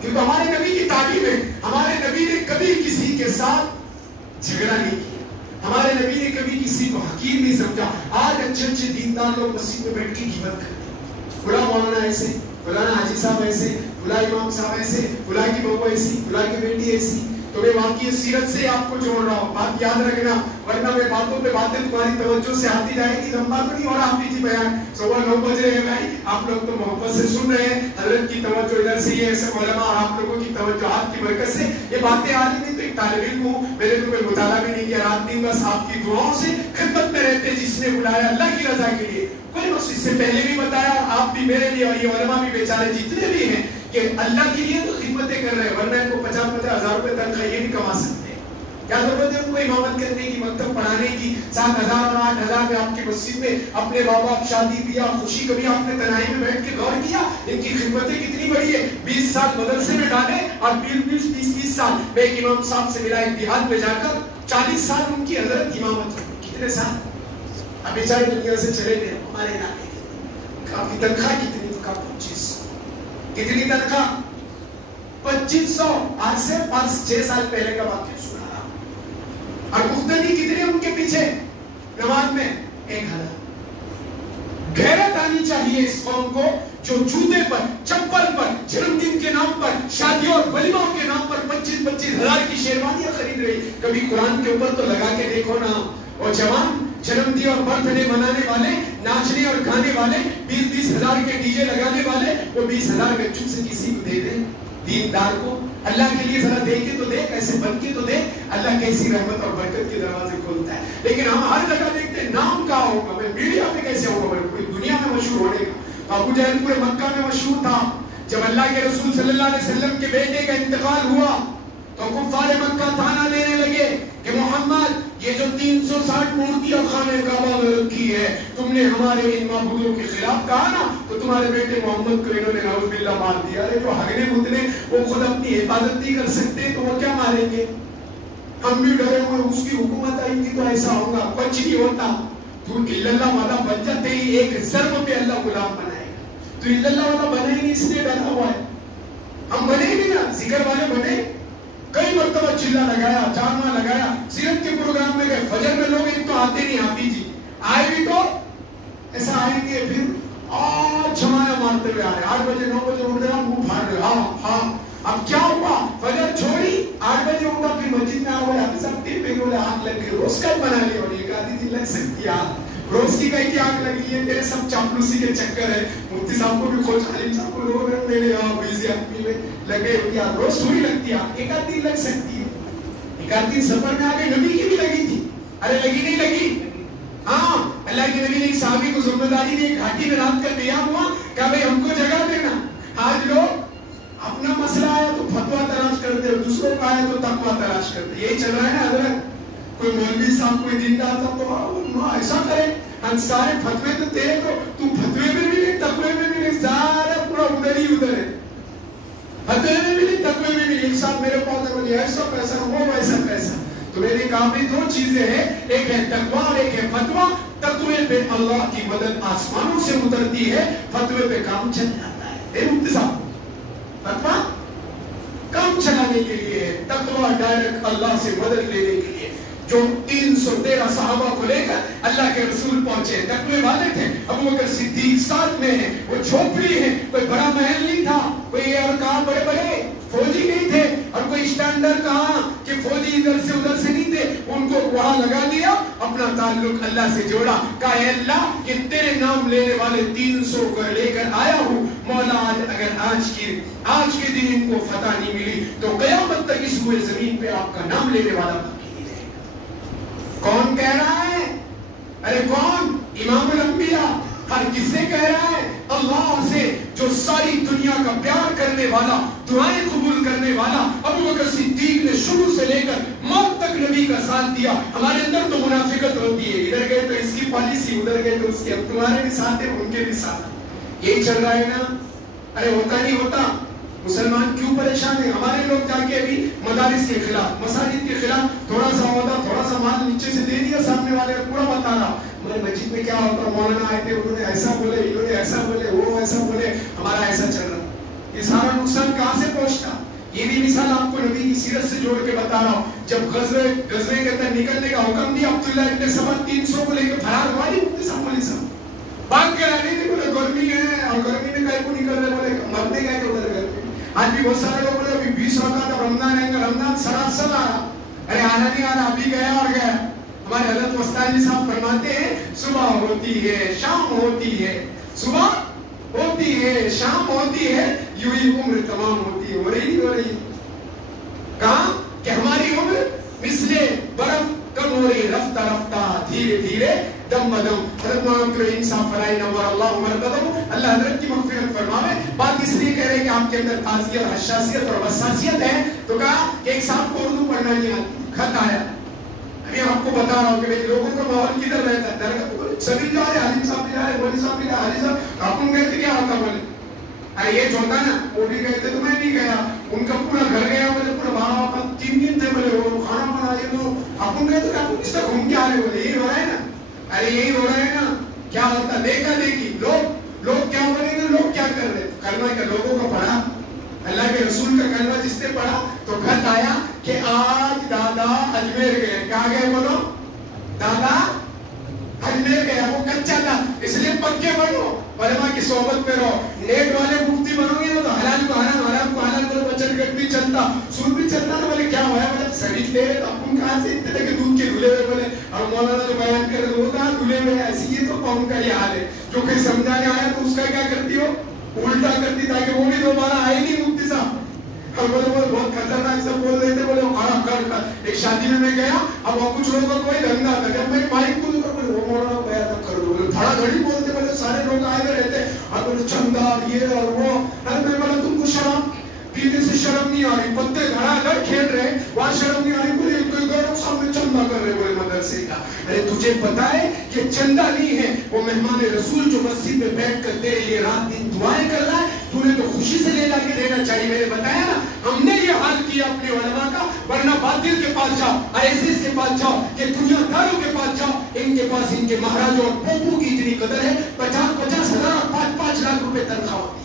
کیونکہ ہمارے نبی کی تعلیم ہے. ہمارے نبی نے کبھی کسی کے ساتھ جھگڑا نہیں کیا. ہمارے نبی نے کبھی کسی کو حقیر نہیں سمجھا. آج اچھے اچھے دیندار لوگ مسجد میں بیٹھ کے غیبت کرتے ہیں. فلاں مولانا ایسے، فلانا حاجی صاحب ایسے، فلاں امام صاحب ایسے، فلاں کی بہو ایسی، فلاں کی بیٹی ایسی. تو میں واقعی سیرت سے آپ کو جوڑ رہا ہوں. بات یاد رکھنا ورنہ میں باتوں پہ باتیں تمہاری توجہ سے آتی جائے گی. لمبا تو نہیں ہو رہا آپ کی بیان. 9:15 بج رہے ہیں بھائی. آپ لوگ تو محبت سے سن رہے ہیں. حضرت کی توجہ ادھر سے یہ ایسے علماء اور آپ لوگوں کی توجہ آپ کی برکت سے یہ باتیں آ رہی. نہیں تو ایک طالب علم ہوں، میں نے تو کوئی مطالعہ بھی نہیں کیا. رات دن بس آپ کی دعاؤں سے خدمت میں رہتے. جس نے بلایا اللہ کی رضا کے لیے. کوئی مسجد سے پہلے بھی بتایا آپ بھی میرے لیے اور یہ علماء بھی بیچارے جتنے بھی ہیں کہ اللہ کے لیے تو خدمتیں کر رہے ہیں. ورنہ ان کو 50-50 ہزار روپے تنخواہ یہ بھی کما سکتے ہیں. کیا ضرورت ہے ان کو امامت کرنے کی، مکتب پڑھانے کی؟ 7,000 اور 8,000 میں آپ کی مسجد میں اپنے باپ باپ شادی بیاہ خوشی کبھی آپ نے تنہائی میں بیٹھ کے غور کیا ان کی خدمتیں کتنی بڑی ہے؟ 20 سال مدرسے میں ڈالے اور 20-30 سال میں ایک امام صاحب سے ملا اتحاد میں جا کر 40 سال ان کی حضرت امامت. کتنے سال اب بیچارے دنیا سے چلے گئے. ہمارے علاقے کے آپ کی تنخواہ کتنی؟ تو کہا 2500. کتنی تنخواہ؟ 2500. آج سے 5-6 سال پہلے کا واقعہ سنا. اور مختلف کتنے ان کے پیچھے نماز میں 1000. غیرت آنی چاہیے اس قوم کو جو جوتے پر، چپل پر، جنم دن کے نام پر، شادیوں اور ولیموں کے نام پر 25-25 ہزار کی شیروانیاں خرید رہی. کبھی قرآن کے اوپر تو لگا کے دیکھو نا. اور جوان جنم دن اور برتھ ڈے منانے والے، ناچنے اور گانے والے، 20-20 ہزار کے ڈی جے لگانے والے، وہ 20 ہزار بچوں سے کسی کو دے دیں. دیندار کو اللہ کے لیے ذرا دے کے تو دے، ایسے بن کے تو دے. اللہ کیسی رحمت اور برکت کے دروازے کھولتا ہے. لیکن ہم ہر جگہ دیکھتے ہیں نام کہاں ہوگا، میں میڈیا میں کیسے ہوگا، کوئی دنیا میں مشہور ہونے کا. ابو جہل پورے مکہ میں مشہور تھا. جب اللہ کے رسول صلی اللہ علیہ وسلم کے بیٹے کا انتقال ہوا تو کفار مکہ تانا دینے لگے کہ محمد یہ جو 360 مورتیاں خانہ کعبہ میں رکھی ہے، تم نے ہمارے ان معبودوں کے خلاف کہا نا تو تمہارے بیٹے محمد کو انہوں نے نعوذ باللہ مار دیا. ارے جو ہگنے متنے وہ خود اپنی حفاظت نہیں کر سکتے تو وہ کیا ماریں گے؟ ہم بھی ڈرے ہوئے اس کی حکومت آئے گی تو ایسا ہوگا. کچھ نہیں ہوتا. تو اللہ والا بن جاتے ہی ایک ضرب پہ اللہ غلام بنائے گا. تو اللہ والا بنے ہی اس لیے ڈرا ہوا ہے. ہم بنے بھی نا، ذکر والے بنے. کئی مرتبہ چلا لگایا، جامع لگایا، سیرت کے پروگرام میں گئے. فجر میں لوگ ایک تو آتے نہیں، حافظ جی آئے بھی تو ایسا آئیں گے پھر چھمایا مارتے ہوئے آ رہے. 8 بجے 9 بجے اٹھ گیا، منہ پھاڑ رہے. ہاں اب کیا ہوا؟ فجر چھوڑی، 8 بجے اٹھا، پھر مسجد میں آ گیا. سب ٹیپ پہ بولے آگ لگ گئی. روز کا بنا لی اور ایک آدھی دن لگ سکتی ہے. روز کی کہیں کی آگ لگی ہے. تیرے سب چاپلوسی کے چکر ہے. مفتی صاحب کو بھی کھوج، عالم صاحب کو لوگ میرے یہاں بیزی آدمی میں لگے ہوئی. روز تھوڑی لگتی ہے، ایک آدھ دن لگ سکتی ہے. ایک آدھ دن سفر میں آگے نبی کی بھی لگی تھی. ارے لگی نہیں لگی؟ ہاں اللہ کے نبی نے ایک صحابی کو ذمہ داری دی. گھاٹی میں رات کا قیام ہوا، کہا بھائی ہم کو جگہ دینا. آج لوگ اپنا مسئلہ آیا تو فتویٰ تلاش کرتے اور دوسروں کا آیا تو تقویٰ تلاش کرتے. یہی چل رہا ہے نا حضرت. کوئی مولوی صاحب کوئی دیندار تھا تو ایسا کرے. ہم سارے فتوے تو تیرے تو فتوے میں بھی نہیں، تقوی میں بھی نہیں، سارا پورا ادھر ہی ادھر ہے. فتوے میں بھی نہیں، تقوی میں بھی نہیں. صاحب میرے پاس ہے ایسا پیسہ وہ ویسا پیسہ. تو میں نے کہا بھی 2 چیزیں ہیں، ایک ہے تقویٰ اور ایک ہے فتویٰ. تقوی پہ اللہ کی مدد آسمانوں سے اترتی ہے، فتوے پہ کام چل جاتا ہے. مفتی صاحب فتویٰ کام چلانے کے لیے ہے، تقویٰ ڈائریکٹ اللہ سے مدد لینے کے لیے. جو 313 صحابہ کو لے کر اللہ کے رسول پہنچے، تقوی والے تھے. ابو بکر صدیق ساتھ میں ہیں، وہ جھوپڑی ہے، کوئی بڑا محل نہیں تھا، کوئی اور کہاں بڑے بڑے فوجی نہیں تھے اور کوئی اسٹینڈرڈ کہاں کہ فوجی ادھر سے نہیں تھے. ان کو وہاں لگا دیا، اپنا تعلق اللہ سے جوڑا. کہا اے اللہ کہ تیرے نام لینے والے 300 کو لے کر آیا ہوں. مولا اگر آج کے دن ان کو فتح نہیں ملی تو قیامت تک اس ہوئے زمین پہ آپ کا نام لینے والا باقی نہیں رہے گا. ارے کون؟ امام الانبیاء. ہر کس سے کہہ رہا ہے؟ اللہ سے، جو ساری دنیا کا پیار کرنے والا، دعائیں قبول کرنے والا. ابو بکر صدیق نے شروع سے لے کر موت تک نبی کا ساتھ دیا. ہمارے اندر تو منافقت ہوتی ہے، ادھر گئے تو اس کی پالیسی، ادھر گئے تو اس کی. اب تمہارے بھی ساتھ ہے، ان کے بھی ساتھ. یہی چل رہا ہے نا. ارے ہوتا نہیں ہوتا. مسلمان کیوں پریشان ہے؟ ہمارے لوگ جا کے ابھی مدارس کے خلاف، مساجد کے خلاف، تھوڑا سا ہوتا، تھوڑا سا مال نیچے سے دے دیا، سامنے والے پورا بتا رہا ہمارے مسجد میں کیا ہوتا، مولانا آئے تھے، انہوں نے ایسا بولے، انہوں نے ایسا بولے، وہ ایسا بولے، ہمارا ایسا چل رہا. یہ سارا نقصان کہاں سے پہنچتا؟ یہ بھی مثال آپ کو نبی کی سیرت سے جوڑ کے بتا رہا ہوں. جب غزوے کے اندر نکلنے کا حکم دیا، عبداللہ ابن سبا 300 کو لے کے فرار ہوا. نہیں مفتی صاحب، مولوی صاحب بھاگ کے آنے تھے، بولے گرمی ہے، اور گرمی میں کہیں کو نکل رہے، بولے مرنے گئے کہ ادھر گئے. آج بھی بہت سارے لوگ بولے ابھی 20 رکعت رمضان آئے گا، رمضان سراسر آ رہا. ارے آنا نہیں آ رہا، ابھی گیا اور گیا. ہمارے حضرت وسطانی صاحب فرماتے ہیں صبح ہوتی ہے، شام ہوتی ہے، صبح ہوتی ہے، شام ہوتی ہے، یوں ہی عمر تمام ہوتی ہے. ہو رہی ہو رہی. کہاں کہ ہماری عمر مثل برف کم ہو رہی، رفتہ رفتہ، دھیرے دھیرے، دم بدم. حضرت محمد کریم صاحب فرمائے نور اللہ مرقدہ، اللہ حضرت کی مغفرت فرماوے. بات اس لیے کہہ رہے کہ آپ کے اندر تازیت اور حساسیت اور وساسیت ہے. تو کہا کہ ایک صاحب کو اردو پڑھنا نہیں آتی، خط آیا. ابھی آپ کو بتا رہا ہوں کہ لوگوں کا ماحول کدھر رہتا ہے. سبھی جا رہے، عالم صاحب بھی جا رہے، مولوی صاحب بھی جا رہے. عالم صاحب آپ کو کہتے کیا ہوتا؟ بولے ارے یہ جو ہوتا نا، وہ بھی کہتے تو میں نہیں گیا. ان کا پورا گھر گیا، بولے پورا ماں باپ 3 دن تھے، بولے وہ کھانا بنا یہ تو آپ کو کہتے آپ کس طرح گھوم کے آ رہے. بولے یہی ہو رہا ہے نا. ارے یہی ہو رہا ہے نا. کیا ہوتا؟ دیکھا دیکھی لوگ کیا بولیں گے، لوگ کیا کر رہے. کلمہ کا لوگوں کا پڑھا، اللہ کے رسول کا کلمہ جس نے پڑھا تو خط آیا کہ آج دادا اجمیر گئے. کہاں گئے بولو؟ دادا اجمیر گیا. وہ کچا تھا، اس لیے پکے بنو، علماء کی صحبت میں رہو. نیٹ والے مفتی بنو گے تو حلال کو حرام، حرام کو حلال کرو. بچت گٹ بھی چلتا، سود بھی چلتا. تو بولے کیا ہوا ہے؟ بولے سبھی لے رہے. اپن کہاں سے اتنے کہ دودھ کے دھلے ہوئے. بولے اور مولانا جو بیان کر رہے وہ کہاں دھلے ہوئے. ایسی یہ تو قوم کا یہ حال ہے. جو کوئی سمجھانے آیا تو اس کا کیا کرتی ہو؟ الٹا کرتی، تاکہ وہ بھی دوبارہ آئے نہیں. مفتی صاحب اور بولے بہت خطرناک سب بول رہے تھے. بولے کر ایک شادی میں گیا. اب وہ کچھ لوگوں کا کوئی دھندا تھا. جب میں مائک کو وہ مولانا بیان کر دو، دھڑا دھڑی بولتے. بولے سارے لوگ آئے ہوئے رہتے اور بولے چندہ یہ اور وہ. ارے میں بولا تم کو شرم پینے سے شرم نہیں آ رہی؟ پتے دھڑا دھڑ کھیل رہے، وہاں شرم نہیں آ رہی. بولے کوئی گورو سامنے چندہ کر رہے. بولے مدرسے کا. ارے تجھے پتا ہے کہ چندہ نہیں ہے، وہ مہمان رسول جو مسجد میں بیٹھ کر تیرے لیے رات دن دعائیں کر رہا ہے. تو نے تو خوشی سے لے جا کے دینا چاہیے. میں نے بتایا نا، ہم نے یہ حال کیا اپنے علماء کا. ورنہ باطل کے پاس جاؤ، ایسے کے پاس جاؤ، کہ دنیا داروں کے پاس جاؤ. ان کے پاس ان کے مہاراجوں اور پوپو کی اتنی قدر ہے، 50,000 اور 5 لاکھ روپے تنخواہ ہوتی ہے.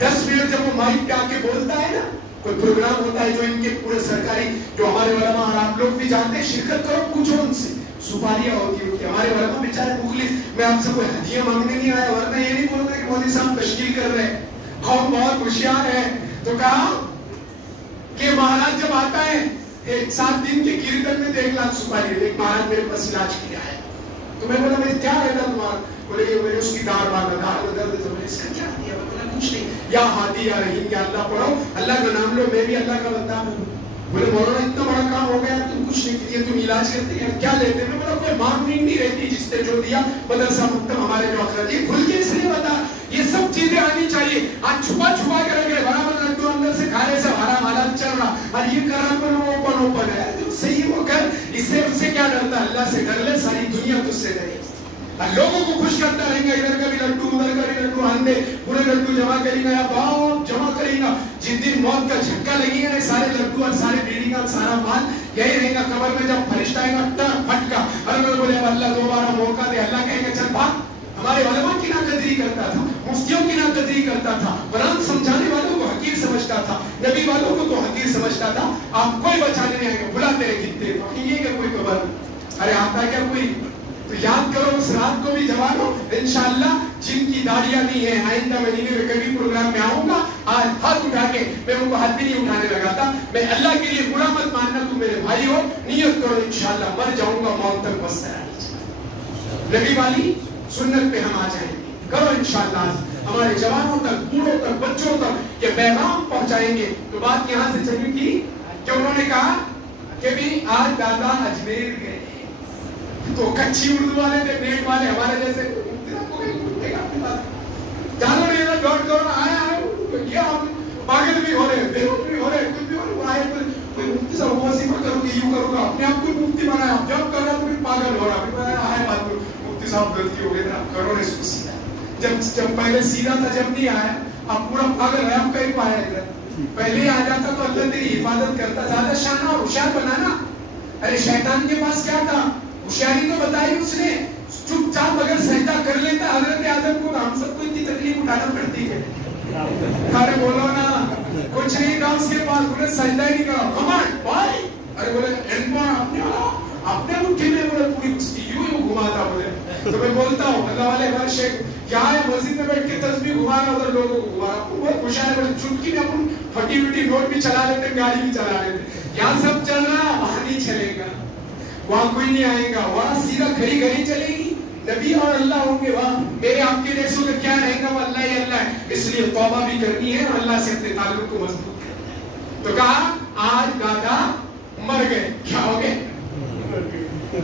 10 منٹ جب وہ مائک پہ آ کے بولتا ہے نا، کوئی پروگرام ہوتا ہے جو ان کے پورے سرکاری، جو ہمارے علماء اور آپ لوگ بھی جانتے ہیں، شرکت کرو، پوچھو ان سے. سپاریاں ہوتی ہیں ہمارے علماء بیچارے مخلص. میں آپ سے کوئی ہدیہ مانگنے نہیں آیا، ورنہ یہ نہیں بول رہے کہ مولوی صاحب تشکیل کر رہے ہیں، قوم بہت ہوشیار ہے. تو کہا کہ مہاراج جب آتا ہے 7 دن کے کیرتن میں 1 لاکھ سپاری ہے. ایک مہاراج میرے پاس علاج کیا ہے. تو میں بولا میں کیا رہتا تمہارا؟ بولے کہ میں نے اس کی دار باندھا، دار میں درد. تو میں اس کا کیا دیا؟ بولا کچھ نہیں. یا ہادی یا رحیم، یا اللہ پڑھو، اللہ کا نام لو، میں بھی اللہ کا بندہ ہوں. بولے مولانا اتنا بڑا کام ہو گیا، تم کچھ نہیں کیے، تم علاج کرتے ہیں، کیا لیتے؟ میں بولا کوئی مارکنگ نہیں رہتی، جس نے جو دیا مدرسہ مکتب ہمارے جو اخراج. یہ کھل کے اس لیے بتا، یہ سب چیزیں آنی چاہیے. آج چھپا چھپا کے رکھ رہے، برابر لڈو اندر سے کھا رہے، سب حرام حلال چل رہا، اور یہ کر رہا اوپن ہے. صحیح وہ کر، اس سے کیا ڈرتا؟ اللہ سے ڈر لے، ساری دنیا تجھ سے ڈرے. لوگوں کو خوش کرتا رہیں گا، ادھر کا بھی لڈو ادھر کا بھی لڈو، آندے پورے لڈو جمع کریں گا، یا باپ جمع کریں گا. جس دن موت کا جھٹکا لگے گا، سارے لڈو اور سارے بیڑی کا سارا مال یہی رہے گا. قبر میں جب فرشتہ آئے گا پھٹکا، ہر بولے اب اللہ دوبارہ موقع دے. اللہ کہے گا چل بھاگ. ہمارے علماء کی ناقدری کرتا تھا، مفتیوں کی ناقدری کرتا تھا، قرآن سمجھانے والوں کو حقیر سمجھتا تھا، نبی والوں کو تو حقیر سمجھتا تھا. آپ کوئی بچانے نہیں آئے گا، بلاتے رہے کتنے یہ کہ کوئی قبر. ارے آتا کیا کوئی؟ تو یاد کرو اس رات کو بھی جوانو. انشاءاللہ جن کی داڑیاں نہیں ہیں، آئندہ مہینے میں کبھی پروگرام میں آؤں گا، آج ہاتھ اٹھا کے، میں ان کو ہاتھ بھی نہیں اٹھانے لگا تھا. میں اللہ کے لیے برا مت ماننا، تم میرے بھائی ہو، نیت کرو انشاءاللہ مر جاؤں گا، موت تک بس نبی والی سنت پہ ہم آ جائیں گے. کرو انشاءاللہ ہمارے جوانوں تک، بوڑھوں تک، بچوں تک یہ پیغام پہنچائیں گے. تو بات یہاں سے چلی تھی کہ انہوں نے کہا کہ بھی آج دادا اجمیر گئے. تو کچی اردو والے تھے, نیٹ والے ہمارے جیسے جانو نہیں تھا, ڈاٹ کرو آیا کیا پاگل بھی ہو رہے, بیروت بھی ہو رہے, کچھ بھی ہو رہے, آئے کوئی مفتی صاحب وہ وظیفہ کرو گے, یوں کرو گا, اپنے آپ کو مفتی بنایا, جب کر رہا تو پھر پاگل ہو رہا, آئے بات کو مفتی صاحب غلطی ہو گئی تھا, کرو اس کو سیدھا. جب پہلے سیدھا تھا, جب نہیں آیا, اب پورا پاگل ہے, اب کہیں پایا ادھر. پہلے آ جاتا تو اللہ تیری حفاظت کرتا, زیادہ شانہ اور ہوشیار بنانا. ارے شیطان کے پاس کیا تھا, ہوشیاری تو بتائی اس نے, چپ چاپ اگر سجدہ کر لیتا حضرت آدم کو, ہم سب کو اتنی تکلیف اٹھانا پڑتی ہے. ارے بولو نا, کچھ نہیں تھا اس کے پاس, انہیں سجدہ ہی نہیں کرا, کمانڈ بھائی. ارے بولے اپنے مٹھی میں بولے پوری یوں گھماتا, بولے تو میں بولتا ہوں اللہ والے ہمارے شیخ کیا ہے, مسجد میں بیٹھ کے تسبیح گھما رہا, ادھر لوگوں کو گھما رہا, بہت خوش ہے, بولے چٹکی میں اپن پھٹی وٹی نوٹ بھی چلا لیتے, گاڑی بھی چلا لیتے, یہاں سب چل رہا, وہاں نہیں چلے گا, وہاں کوئی نہیں آئے گا, وہاں سیدھا گھڑی گھڑی چلے گی, نبی اور اللہ ہوں گے وہاں, میرے آپ کے جیسوں کا کیا رہے گا, وہ اللہ ہی اللہ ہے. اس لیے توبہ بھی کرنی ہے اور اللہ سے اپنے تعلق کو مضبوط کرنا ہے. تو کہا آج دادا مر گئے, کیا ہو گئے,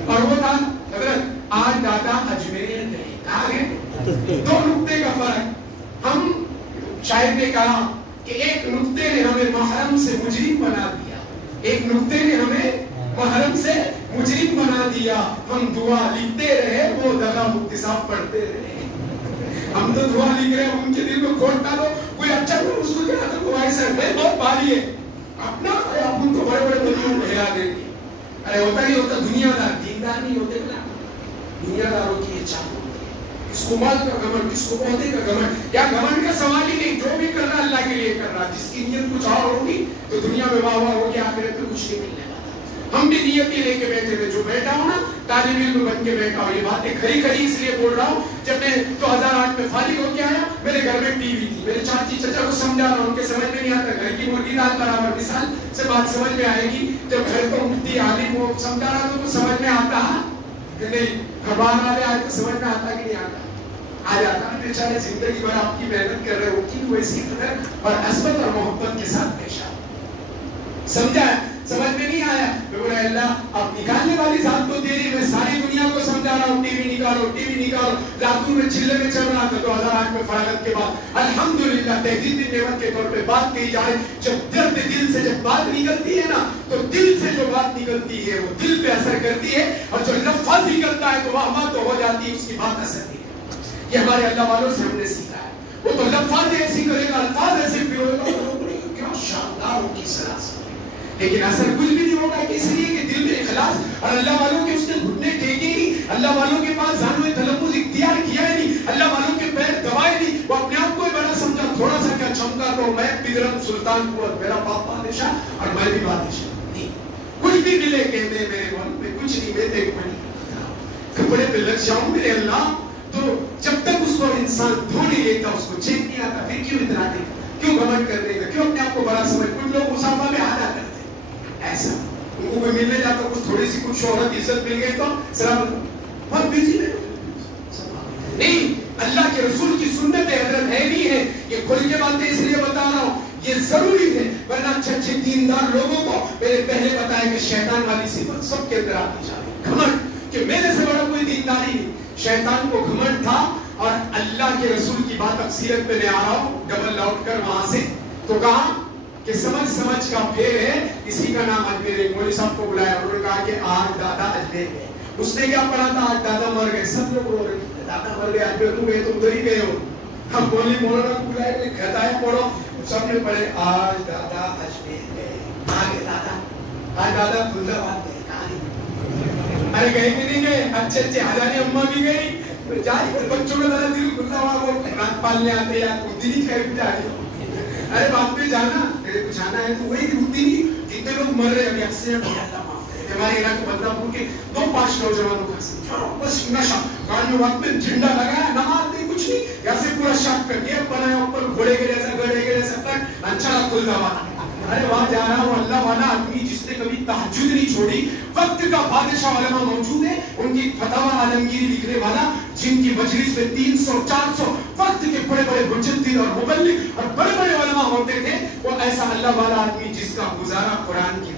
اور وہ تھا حضرت آج دادا اجمیر گئے, کہاں گئے, دو نقطے کا فرق. ہم شاعر نے کہا کہ ایک نقطے نے ہمیں محرم سے مجرم بنا دیا, ایک نقطے نے ہمیں محرم سے مجرم بنا دیا, ہم دعا لکھتے رہے, وہ دغا مفتی صاحب پڑھتے رہے. ہم تو دعا لکھ رہے ہیں, ان کے دل میں کھوٹ ڈالو, کوئی اچھا تو اس کو کہا تھا بھائی صاحب میں بہت بھاری ہے, اپنا اپن تو بڑے بڑے بندوں کو ہلا دیں گے. ارے ہوتا نہیں ہوتا, دنیا دار دیندار نہیں ہوتے نا, دنیا داروں کی یہ چاہت ہوتی ہے, کس کو مال کا گھمنڈ, کس کو عہدے کا گھمنڈ. یا گھمنڈ کا سوال ہی نہیں, جو بھی کر رہا اللہ کے لیے کر رہا, جس کی نیت کچھ اور ہوگی تو دنیا میں واہ واہ ہوگی, آخرت میں کچھ نہیں ملنے والا. ہم بھی نیت ہی لے کے بیٹھے تھے, جو بیٹھا ہوں نا طالب علم بن کے بیٹھا ہوں, یہ باتیں کھری کھری اس لیے بول رہا ہوں. جب میں 2008 میں فارغ ہو کے آیا, میرے گھر میں ٹی وی تھی, میرے چاچی چچا کو سمجھا رہا ہوں, ان کے سمجھ میں نہیں آتا, گھر کی مرغی دال برابر, مثال سے بات سمجھ میں آئے گی. جب گھر کو مفتی عالم وہ سمجھا رہا تو سمجھ میں آتا کہ نہیں, خبر والے آج تو سمجھ میں آتا کہ نہیں آتا, آ جاتا. بیچارے زندگی بھر آپ کی محنت کر رہے ہو, کی ویسی قدر اور عظمت اور محبت کے ساتھ پیش آ, سمجھا, سمجھ میں نہیں آیا, میں بولا اللہ آپ نکالنے والی ذات تو تیری, میں ساری دنیا کو سمجھا رہا ہوں, ٹی وی نکالو, ٹی وی نکالو, راتوں میں چلے میں چل رہا تھا. 2008 میں فراغت کے بعد الحمدللہ تحقیقی نعمت کے طور پہ بات کہی جائے, جب درد دل سے جب بات نکلتی ہے نا, تو دل سے جو بات نکلتی ہے وہ دل پہ اثر کرتی ہے, اور جو لفظ نکلتا ہے تو وہاں تو ہو جاتی ہے, اس کی بات اثر نہیں کرتی. یہ ہمارے اللہ والوں سے ہم نے سیکھا ہے. وہ تو لفظ ایسی کرے گا, الفاظ ایسے پھرے گا, کیا شاندار ہو کی سلاس, لیکن اثر کچھ بھی نہیں ہوگا. اس لیے کہ دل میں اخلاص, اور اللہ والوں کے اس نے گھٹنے ٹیکے نہیں, اللہ والوں کے پاس زانو تلفظ اختیار کیا ہے نہیں, اللہ والوں کے پیر دبائے نہیں, وہ اپنے آپ کو ہی بڑا سمجھا, تھوڑا سا کیا چمکا تو میں بدرم سلطان قوت, میرا باپ بادشاہ اور میں بھی بادشاہ نہیں, کچھ بھی ملے کہ میرے ملک میں کچھ نہیں, میں دیکھ میں کپڑے پہ لگ جاؤں میرے اللہ. تو جب تک اس کو انسان دھو نہیں لیتا, اس کو چین نہیں آتا, پھر کیوں اتنا دے, کیوں گھمنڈ کرنے کا, کیوں اپنے آپ کو بڑا سمجھ. کچھ لوگ مسافہ میں آ جاتے ایسا, ان کو کوئی ملنے جاتا, کچھ تھوڑی سی کچھ شہرت عزت مل گئی تو سلام, بہت بزی نہیں. اللہ کے رسول کی سنت حضرت ہے نہیں ہے, یہ کھل کے باتیں اس لیے بتا رہا ہوں, یہ ضروری ہے, ورنہ اچھے اچھے دیندار لوگوں کو میں نے پہلے بتایا کہ شیطان والی صفت سب کے اندر آتی جاتی, گھمنڈ, کہ میرے سے بڑا کوئی دیندار ہی نہیں. شیطان کو گھمنڈ تھا, اور اللہ کے رسول کی بات اب سیرت پہ لے آ رہا ہوں ڈبل لوٹ کر وہاں سے. تو کہا کہ سمجھ کا پھیر ہے, اسی کا نام اجمیر. ایک مولوی صاحب کو بلایا, انہوں نے کہا کہ آج دادا اجمیر گئے. اس نے کیا پڑھا تھا, آج دادا مر گئے. سب لوگ رو رہے ہیں, دادا مر گئے, اجمیر تم گئے, تم ادھر ہی گئے ہو. ہم بولی مولانا کو بلائے, گھتائے پڑھو, سب نے پڑھے آج دادا اجمیر گئے. آگے دادا, آج دادا کھلدا بات گئے, کہاں ارے گئے کہ نہیں گئے, اچھے اچھے ہزاری اماں بھی گئی, جائے بچوں کا ذرا دل کھلتا ہوا, وہ رات پالنے آتے یا خود ہی کھائے بھی جا رہی. ارے بات پہ جانا, کچھ آنا ہے تو وہی ہوتی نہیں. جتنے لوگ مر رہے ابھی ایکسیڈنٹ ہو جاتا, ہمارے علاقے بدناپور کے 2-5 نوجوانوں کا بس نشہ, کان میں وقت میں جھنڈا لگایا, نماز نہیں کچھ نہیں, یا سے پورا شاک کر کے بنایا اوپر گھوڑے کے جیسا, گڑے کے جیسا تک, اچھا کھل دوا. ارے وہاں جا رہا ہوں, اللہ والا آدمی جس نے کبھی تہجد نہیں چھوڑی, وقت کا بادشاہ علماء موجود ہے, ان کی فتاوی عالمگیری لکھنے والا, جن کی مجلس میں 300-400 وقت کے بڑے بڑے مجدد اور مبلغ اور بڑے بڑے علماء ہوتے تھے. وہ ایسا اللہ والا آدمی جس کا گزارا قرآن کی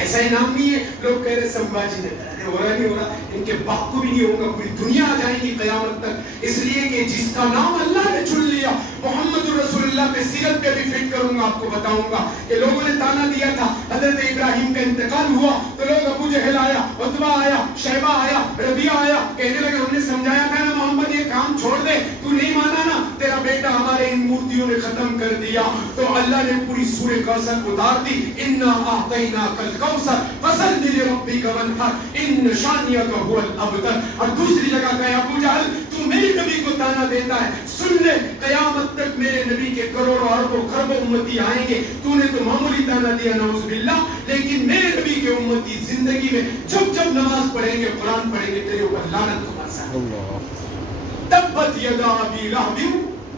ایسا انعام نہیں ہے. لوگ کہہ رہے سمبھاجی نگر ہو رہا نہیں ہو رہا, ان کے باپ کو بھی نہیں ہوگا, پوری دنیا آ جائے گی قیامت تک. اس لیے کہ جس کا نام اللہ نے چن لیا, محمد رسول اللہ پہ سیرت پہ بھی فٹ کروں گا, آپ کو بتاؤں گا کہ لوگوں نے تانا دیا تھا. حضرت ابراہیم کا انتقال ہوا تو لوگ ابو جہل آیا, عتبہ آیا, شیبہ آیا, ربیعہ آیا, کہنے لگے ہم نے سمجھایا تھا نا محمد یہ کام چھوڑ دے, تو نہیں مانا نا, تیرا بیٹا ہمارے ان مورتیوں نے ختم کر دیا. تو اللہ نے پوری سورہ کوثر اتار دی, انا اعطیناک الکوثر فصل لربک وانحر ان شانئک هو الابتر. اور دوسری جگہ کہا ابو جہل تو میرے نبی کو تانا دیتا ہے, سن لے قیامت تک میرے نبی کے کروڑوں اربوں خربوں امتی آئیں گے, تو نے تو معمولی تانا دیا نعوذ باللہ, لیکن میرے نبی کے امتی زندگی میں جب جب نماز پڑھیں گے قرآن پڑھیں گے تیرے اوپر لعنت کو برسا. تبت یدا ابی لہب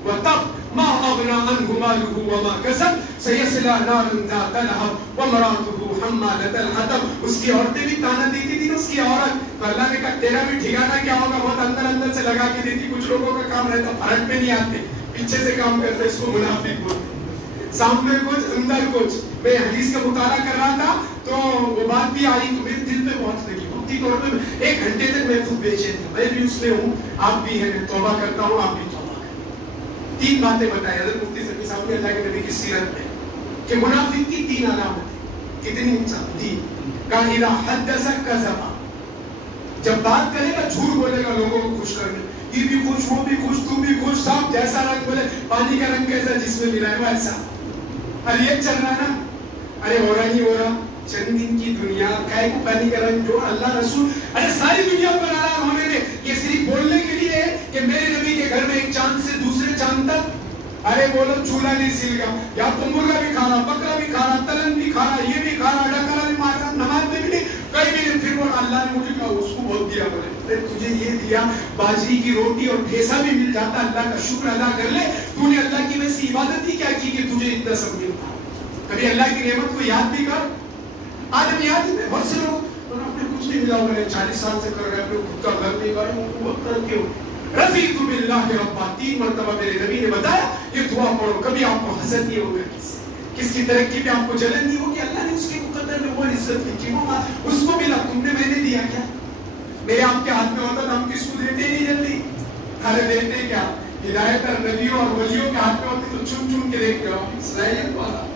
وتب ما اغنى عنه ماله وما كسب سيصلى نارا ذات لهب وامرأته حمالة الحطب. اس کی عورتیں بھی تانا دیتی تھی, اس کی عورت, تو اللہ نے کہا تیرا بھی ٹھکانا کیا ہوگا, بہت اندر اندر سے لگا کے دیتی. کچھ لوگوں کا کام رہتا فرق پہ نہیں آتے, پیچھے سے کام کرتے, اس کو منافق بولتے, سامنے کچھ اندر کچھ. میں حدیث کا مطالعہ کر رہا تھا تو وہ بات بھی آئی تو میرے دل پہ بہت لگی. وقتی طور پہ 1 گھنٹے تک میں خود بے چین تھا, میں بھی اس میں ہوں, آپ بھی ہیں, میں توبہ کرتا ہوں, آپ بھی توبہ. 3 باتیں بتائی حضرت مفتی سکی صاحب نے اللہ کے نبی کی سیرت میں کہ منافق کی 3 علامتیں. کتنی تین, کہا اذا حدث کذب, جب بات کرے گا جھوٹ بولے گا لوگوں کو خوش کرنے, یہ بھی خوش, وہ بھی خوش, تو بھی خوش, صاحب جیسا رنگ بولے, پانی کا رنگ کیسا جس میں ملا ہے وہ ایسا. ارے یہ چل رہا نا, ارے ہو رہا نہیں ہو رہا, چند دن کی دنیا, کائے کو پانی کا رنگ جو اللہ رسول, ارے ساری دنیا کو ناراض ہونے دے. یہ صرف بولنے کے لیے ہے کہ میرے نبی کے گھر میں ایک چاند سے دوسرے چاند تک, ارے بولو چولہا نہیں سل گا, یا تو مرغا بھی کھا رہا, بکرا بھی کھا رہا, تلن بھی کھا رہا, یہ بھی کھا رہا, ڈکرا بھی مار رہا, نماز میں بھی نہیں, کہیں بھی نہیں. پھر وہ اللہ نے مجھے کہا اس کو بہت دیا, بولے تجھے یہ دیا, باجری کی روٹی اور ٹھیسا بھی مل جاتا, اللہ کا شکر ادا کر لے. تو نے اللہ کی ویسی عبادت ہی کیا کی کہ تجھے اتنا سب ملتا. کبھی اللہ کی نعمت کو یاد بھی کر. آدم یاد ہے, بہت سے لوگ اپنے کچھ نہیں ملا, انہیں 40 سال سے کر رہے, اپنے خود کا گھر نہیں کر رہے, وقت کر کے رفیق باللہ ربا. 3 مرتبہ میرے نبی نے بتایا یہ دعا پڑھو, کبھی آپ کو حسد نہیں ہوگا, کس کی ترقی پہ آپ کو جلن نہیں ہوگی. اللہ نے اس کے مقدر میں وہ عزت لکھی, وہ اس کو ملا, تم نے میں نے دیا کیا, میرے آپ کے ہاتھ میں ہوتا تو ہم کس کو دیتے نہیں جلدی. ارے دیتے کیا, ہدایت اور نبیوں اور ولیوں کے ہاتھ میں ہوتی تو چن چن کے دیکھتے ہو, صلاحیت والا,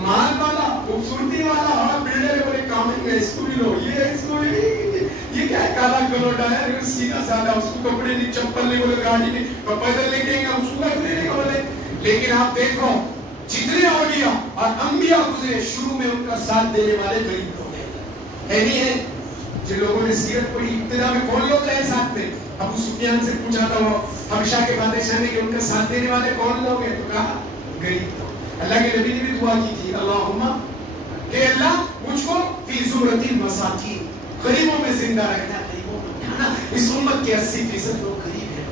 مال والا, خوبصورتی والا, اور بلڈر بڑے کام ہے, اس کو بھی لو, یہ اس کو بھی, یہ کیا ہے کالا کلوٹا ہے, سیدھا سادہ, اس کو کپڑے نہیں, چپل نہیں, بولے گاڑی نہیں, پیدل لے کے اس کو گھر لے کے بولے. لیکن آپ دیکھو جتنے اولیاء اور انبیاء گزرے, شروع میں ان کا ساتھ دینے والے غریب لوگ ہیں, ہے نہیں ہے. جن لوگوں نے سیرت پڑھی, ابتدا میں کون لوگ رہے ساتھ میں, ابو سفیان سے پوچھا تھا وہ حبشہ کے بادشاہ نے کہ ان کا ساتھ دینے والے کون لوگ ہیں, تو کہا غریب لوگ. اللہ کے نبی نے بھی دعا کی تھی, اللہم کہ اللہ مجھ کو فی زمرۃ المساکین, غریبوں میں زندہ رکھنا, غریبوں میں اٹھانا. اس امت کے 80% لوگ غریب ہیں.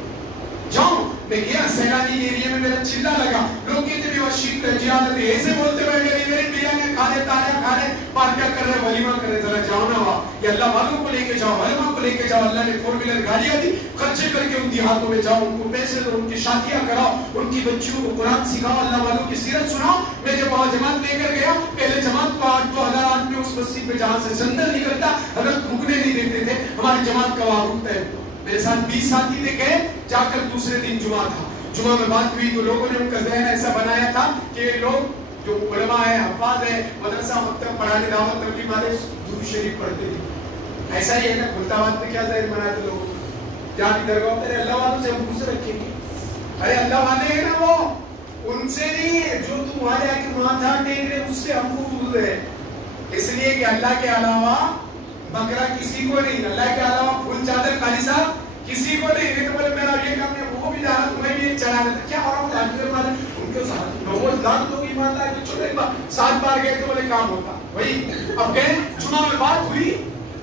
جاؤں میں گیا سیلانی ایریا میں, میرا چلا لگا, لوگ کہتے ہیں وہ شیخ رجیالت ایسے بولتے بیٹھے, میرے بریانی کھا رہے, تاریا کھا رہے, پارٹیاں کر رہے, ولیمہ کر رہے, ذرا جاؤ نا وہاں, یہ اللہ والوں کو لے کے جاؤ, علماء کو لے کے جاؤ. اللہ نے 4 ویلر گاڑیاں دی, خرچے کر کے ان کی ہاتھوں میں جاؤ, ان کو پیسے دو, ان کی شادیاں کراؤ, ان کی بچیوں کو قرآن سکھاؤ, اللہ والوں کی سیرت سناؤ. میں جب وہاں جماعت لے کر گیا, پہلے جماعت کو 8-2000 آدمی اس مسجد میں جہاں سے سندر نکلتا, حضرت رکنے نہیں دیتے تھے, ہماری جماعت کا وہاں رکتا ہے. میرے ساتھ 20 ساتھی تھے, گئے, جا کر دوسرے دن جمعہ تھا, جمعہ میں بات ہوئی تو لوگوں نے ان کا ذہن ایسا بنایا تھا کہ لوگ جو علماء ہیں, حفاظ ہیں, مدرسہ مکتب پڑھانے, دعوت تبلیغ والے درود شریف پڑھتے تھے. ایسا ہی ہے نا, کھلتا بات میں کیا ذہن بنایا تھا لوگوں, جہاں کی درگاہ ہوتے اللہ والوں سے ہم دوسرے رکھیں گے. ارے اللہ والے ہیں نا, وہ ان سے نہیں ہے, جو تمہارے آ کے ماتھا ٹیک رہے اس سے ہم کو دور ہے. اس لیے کہ اللہ کے علاوہ بکرا کسی کو نہیں, اللہ کے علاوہ پھول چادر خالی صاحب کسی کو نہیں. نہیں تو بولے میرا یہ کام ہے, وہ بھی جا رہا, تمہیں بھی چلا رہا تھا, کیا ہو رہا ہے ان کے ساتھ 9 لوگ ایمان لائے تو چھوٹے 7 بار گئے تو بولے کام ہوتا. وہی اب گئے, جمعہ میں بات ہوئی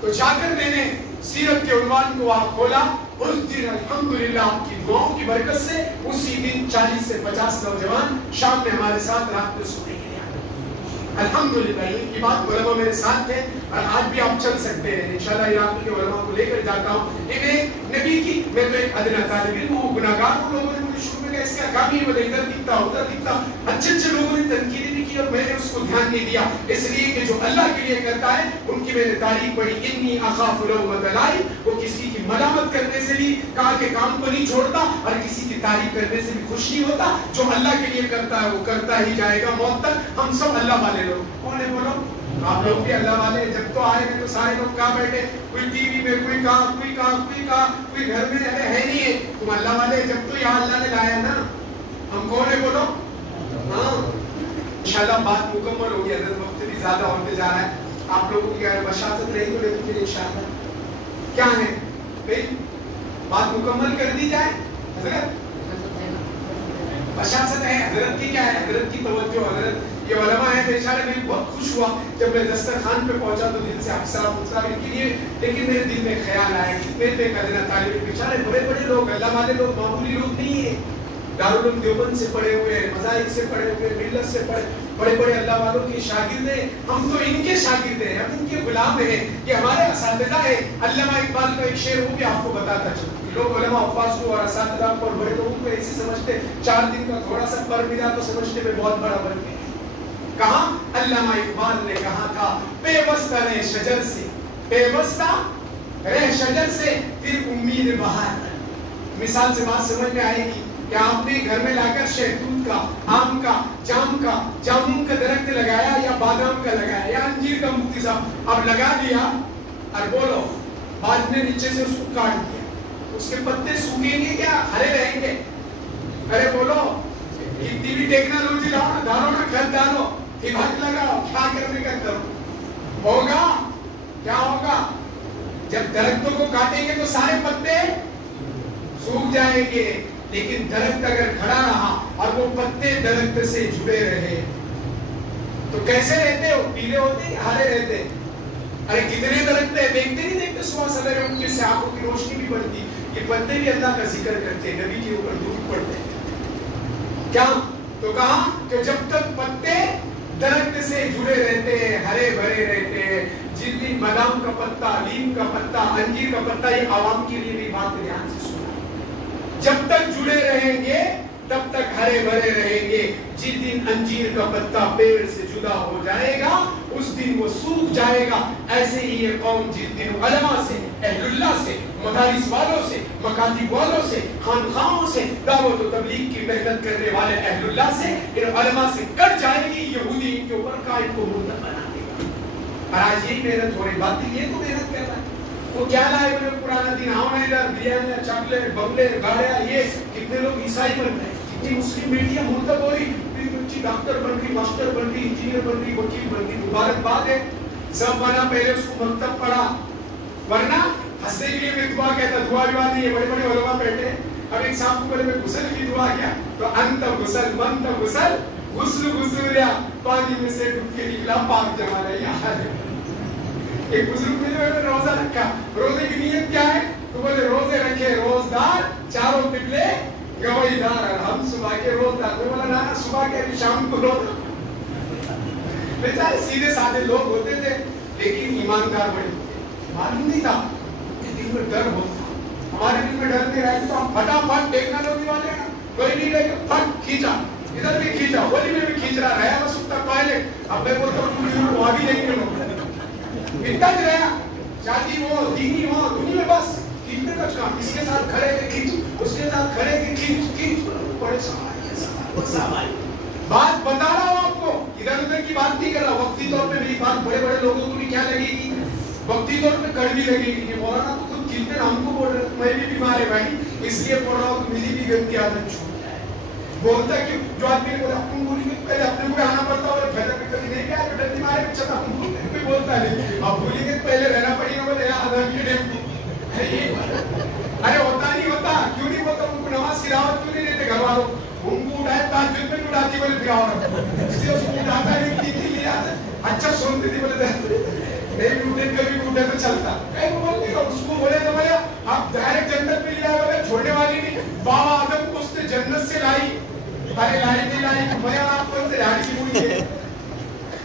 تو جا کر میں نے سیرت کے عنوان کو وہاں کھولا. اس دن الحمدللہ آپ کی دعاؤں کی برکت سے اسی دن 40 سے 50 نوجوان شام میں ہمارے ساتھ رات میں سونے کے لیے آئے. الحمدللہ یہ کی بات, علماء میرے ساتھ تھے, اور آج بھی آپ چل سکتے ہیں انشاءاللہ. عراق کے علماء کو لے کر جاتا ہوں. نبی کی, میں تو ایک ادنا طالب علم ہوں, گناہگار ہوں. لوگوں نے مجھے شروع میں کہا اس کا کام ہی, ادھر دکھتا ادھر دکھتا. اچھے لوگوں نے تنقید بھی کی اور میں نے اس کو دھیان نہیں دیا، اس لیے کہ جو اللہ کے لیے کرتا ہے ان کی میں نے تعریف پڑھی، انی اخاف لومۃ لائم، وہ کسی کی ملامت کرنے سے بھی کہا کہ کام کو نہیں چھوڑتا، اور کسی کی تعریف کرنے سے بھی خوش نہیں ہوتا، جو اللہ کے لیے کرتا ہے وہ کرتا ہی جائے گا موت تک۔ ہم سب اللہ والے لوگ، کون ہے بولو؟ آپ لوگ بھی اللہ والے، جب تو آئے گے تو سارے لوگ کہاں بیٹھے، کوئی ٹی وی میں، کوئی کہاں، کوئی کہاں، کوئی کہاں، کوئی گھر میں ہے نہیں ہے، تم اللہ والے، جب تو یہاں اللہ نے لایا نا، ہم کون ہے بولو؟ ہاں انشاءاللہ بات مکمل ہوگی، حضرت وقت بھی زیادہ ہوتے جا رہا ہے، آپ لوگوں کی اگر بشارت رہی تو لیکن پھر انشاءاللہ کیا ہے بھائی بات مکمل کر دی جائے۔ حضرت بشارت ہے حضرت کی، کیا ہے حضرت کی توجہ، حضرت یہ علماء ہیں، بیچارے میں بہت خوش ہوا جب میں دسترخوان پہ پہنچا تو دل سے افسرا ان کے لیے، لیکن میرے دل میں خیال آیا کہ میرے کا دینا طالب بیچارے بڑے بڑے لوگ، اللہ والے لوگ معمولی لوگ نہیں ہیں، دارالعلوم دیوبند سے پڑھے ہوئے، مذاہب سے پڑھے ہوئے، ملت سے پڑھے، بڑے بڑے اللہ والوں کے شاگرد ہیں، ہم تو ان کے شاگرد ہیں، ہم ان کے غلام ہیں، یہ ہمارے اساتذہ ہیں۔ علامہ اقبال کا ایک شعر وہ بھی آپ کو بتاتا چلوں، لوگ علماء حفاظ کو اور اساتذہ کو اور بڑے لوگوں کو ایسے سمجھتے، 4 دن کا تھوڑا سا پر ملا تو سمجھتے میں بہت بڑا بن گیا۔ کہاں علامہ اقبال نے کہا تھا، پیوستہ رہ شجر سے، پیوستہ رہ شجر سے پھر امید بہار۔ مثال سے بات سمجھ میں آئے گی کہ آپ نے گھر میں لا کر شہتوت کا، آم کا، جامن کا درخت لگایا یا بادام کا لگایا یا انجیر کا، مفتی صاحب اب لگا دیا اور بولو بعد میں نیچے سے اس کو کاٹ دیا، اس کے پتے سوکھیں گے کیا؟ ہرے رہیں گے؟ ارے بولو اتنی بھی ٹیکنالوجی لاؤ، ڈالو نا، کھد ڈالو، ہاتھ لگاؤ، کیا کرنے کا کرو، ہوگا کیا ہوگا؟ جب درختوں کو کاٹیں گے تو سارے پتے سوکھ جائیں گے، لیکن درخت اگر کھڑا رہا اور وہ پتے درخت سے جڑے رہے تو کیسے رہتے ہو؟ پیلے ہوتے یا ہرے رہتے؟ ارے کتنے درخت ہیں، دیکھتے نہیں دیکھتے صبح سویرے ان کے سے آنکھوں کی روشنی بھی بڑھتی، یہ پتے بھی اللہ کا ذکر کرتے، نبی کے اوپر درود پڑھتے ہیں۔ کیا تو کہا کہ جب تک پتے درخت سے جڑے رہتے ہیں، ہرے بھرے رہتے ہیں، جس دن بادام کا پتا، نیم کا پتا، انجیر کا پتا، یہ عوام کے لیے بھی بات دھیان سے سنا، جب تک جڑے رہیں گے تب تک ہرے بھرے رہیں گے، جس دن انجیر کا پتا پیڑ سے جدا ہو جائے گا اس دن وہ سوکھ جائے گا۔ ایسے ہی یہ قوم جس دن علماء سے، اہل اللہ سے، مدارس والوں سے، مکاتب والوں سے، خانقاہوں سے، دعوت و تبلیغ کی محنت کرنے والے اہل اللہ سے، ان علماء سے کٹ جائے گی، یہودی ان کے اوپر قائم کو مرتد بنا دے گا۔ اور آج یہی محنت ہو رہی، بات یہ تو محنت کر رہا ہے، وہ کیا لائے ہوئے پرانا دن، ہاں ادھر بریانی، چاکلیٹ، بنگلے، گاڑیاں، یہ کتنے لوگ عیسائی بن رہے ہیں، کتنی مسلم بیٹیاں مرتد ہو رہی، بچی ڈاکٹر بن گئی، ماسٹر بن گئی، انجینئر بن گئی، وکیل بن گئی، مبارکباد ہے، سب بنا، پہلے اس کو مکتب پڑھا، ورنہ ہنسنے کے لیے میں دعا کہتا، دعا نہیں ہے، بڑے بڑے علماء بیٹھے ہیں، اب ایک صاحب کو بولے میں غسل کی دعا کیا، تو انت غسل، منت غسل، غسل غسلیا، پانی میں سے ڈب کے نکلا پاک جما رہا ہے۔ ایک بزرگ نے جو روزہ رکھا، روزے کی نیت کیا ہے؟ تو بولے روزے رکھے روزدار، چاروں قبلے گواہی دار، ہم صبح کے روزدار، تو بولا نا صبح کے شام کو روزہ، بیچارے سیدھے سادے لوگ ہوتے تھے لیکن ایماندار بڑے ہوتے، معلوم نہیں تھا کہ دل میں ڈر ہوتا، ہمارے دل میں ڈر نہیں رہے تو ہم پھٹافٹ ٹیکنالوجی والے ہیں، کوئی نہیں رہے کہ پھٹ کھینچا، ادھر بھی کھینچا، ہولی میں بھی کھینچ رہا ہے، بس اتنا ٹوائلٹ، اب میں بولتا ہوں وہاں بھی نہیں کروں، اتنا ہی رہا، شادی ہو، دینی ہو، دنیا میں بس کتنے کچھ کام، اس کے ساتھ کھڑے کے کھینچ، اس کے ساتھ کھڑے کے کھینچ، بڑے سوال، بات بتا رہا ہوں آپ کو، ادھر ادھر کی بات نہیں کر رہا، وقتی طور پہ میری بات بڑے بڑے لوگوں کو بھی کیا لگے گی، وقتی طور پہ کڑوی لگے گی، یہ مولانا تو خود کتنے ہم کو بول رہے ہیں، میں بھی بیمار ہے بھائی، اس لیے بول رہا ہوں کہ میری بھی گندی عادت چھوٹ جائے، بولتا ہے کہ جو آدمی نے بولا تم بولی کہ پہلے اپنے کو آنا پڑتا اور پھیلا پہ کبھی نہیں کیا بیٹا بیمار ہے چلا ہم بولتے ہیں، کوئی بولتا نہیں، اب بولی کہ پہلے رہنا پڑی گا، بولے آدھا کے ٹائم ارے ہوتا نہیں ہوتا، کیوں نہیں ہوتا، ان کو نماز کی دعوت کیوں نہیں دیتے گھر والوں، ان کو اٹھائے تاجد میں اٹھاتی بولے پھر اور اس لیے اس کو اٹھاتا نہیں تھی لے آتے، اچھا سنتے تھی بولے نہیں اٹھے کبھی اٹھے تو چلتا، اس کو بولے تو بولے آپ ڈائریکٹ جنت میں لے آئے، بولے چھوڑنے والی نہیں، بابا آدم کو اس نے جنت سے لائی، ارے لائی نہیں لائی، میں آپ کو لائی سی بولی ہے،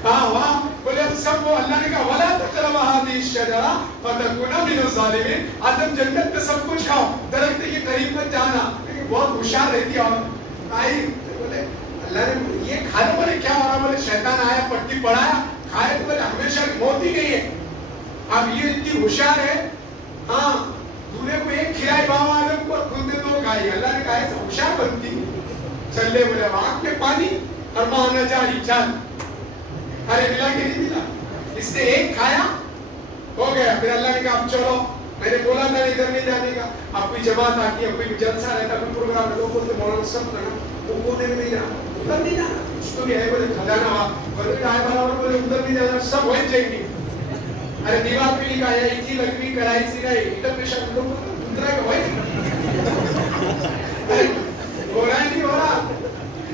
ہاں وہاں بولے سب وہ اللہ نے کہا وَلَا تَقْرَبَا هَٰذِهِ الشَّجَرَةَ فَتَكُونَا مِنَ الظَّالِمِينَ، آدم جنت میں سب کچھ کھاؤ، درخت کے قریب مت جانا، بہت ہوشیار رہتی ہے اور آئی بولے اللہ نے یہ کھانے والے کیا ہو رہا, بولے شیطان آیا پٹی پڑھایا کھائے, تو بولے ہمیشہ موت ہی نہیں ہے. اب یہ اتنی ہوشیار ہے, ہاں تو نے کو ایک کھلائی بابا آدم کو اور خود نے دو کھائی. اللہ نے کہا ہے ہوشیار بنتی چل لے, بولے آنکھ میں پانی اور ماں نہ جاری چل. ارے ملا کہ نہیں ملا, اس نے ایک کھایا ہو گیا. پھر اللہ نے کہا اب چلو, میں نے بولا تھا ادھر نہیں جانے کا. اب کوئی جماعت آتی ہے, کوئی جلسہ رہتا, کوئی پروگرام ہے, لوگ بولتے مولانا سب کرنا, وہ کونے میں نہیں جانا, ادھر نہیں جانا. اس کو بھی ہے بولے کھجانا ہوا, بولے آئے والا بولے ادھر نہیں جانا, سب وہیں جائیں گے. ارے دیوار پہ لکھا ہے ایک ہی لکڑی کڑھائی سی گئی ادھر پہ شب لوگ ادھر ہے وہیں ہو رہا ہے نہیں ہو رہا.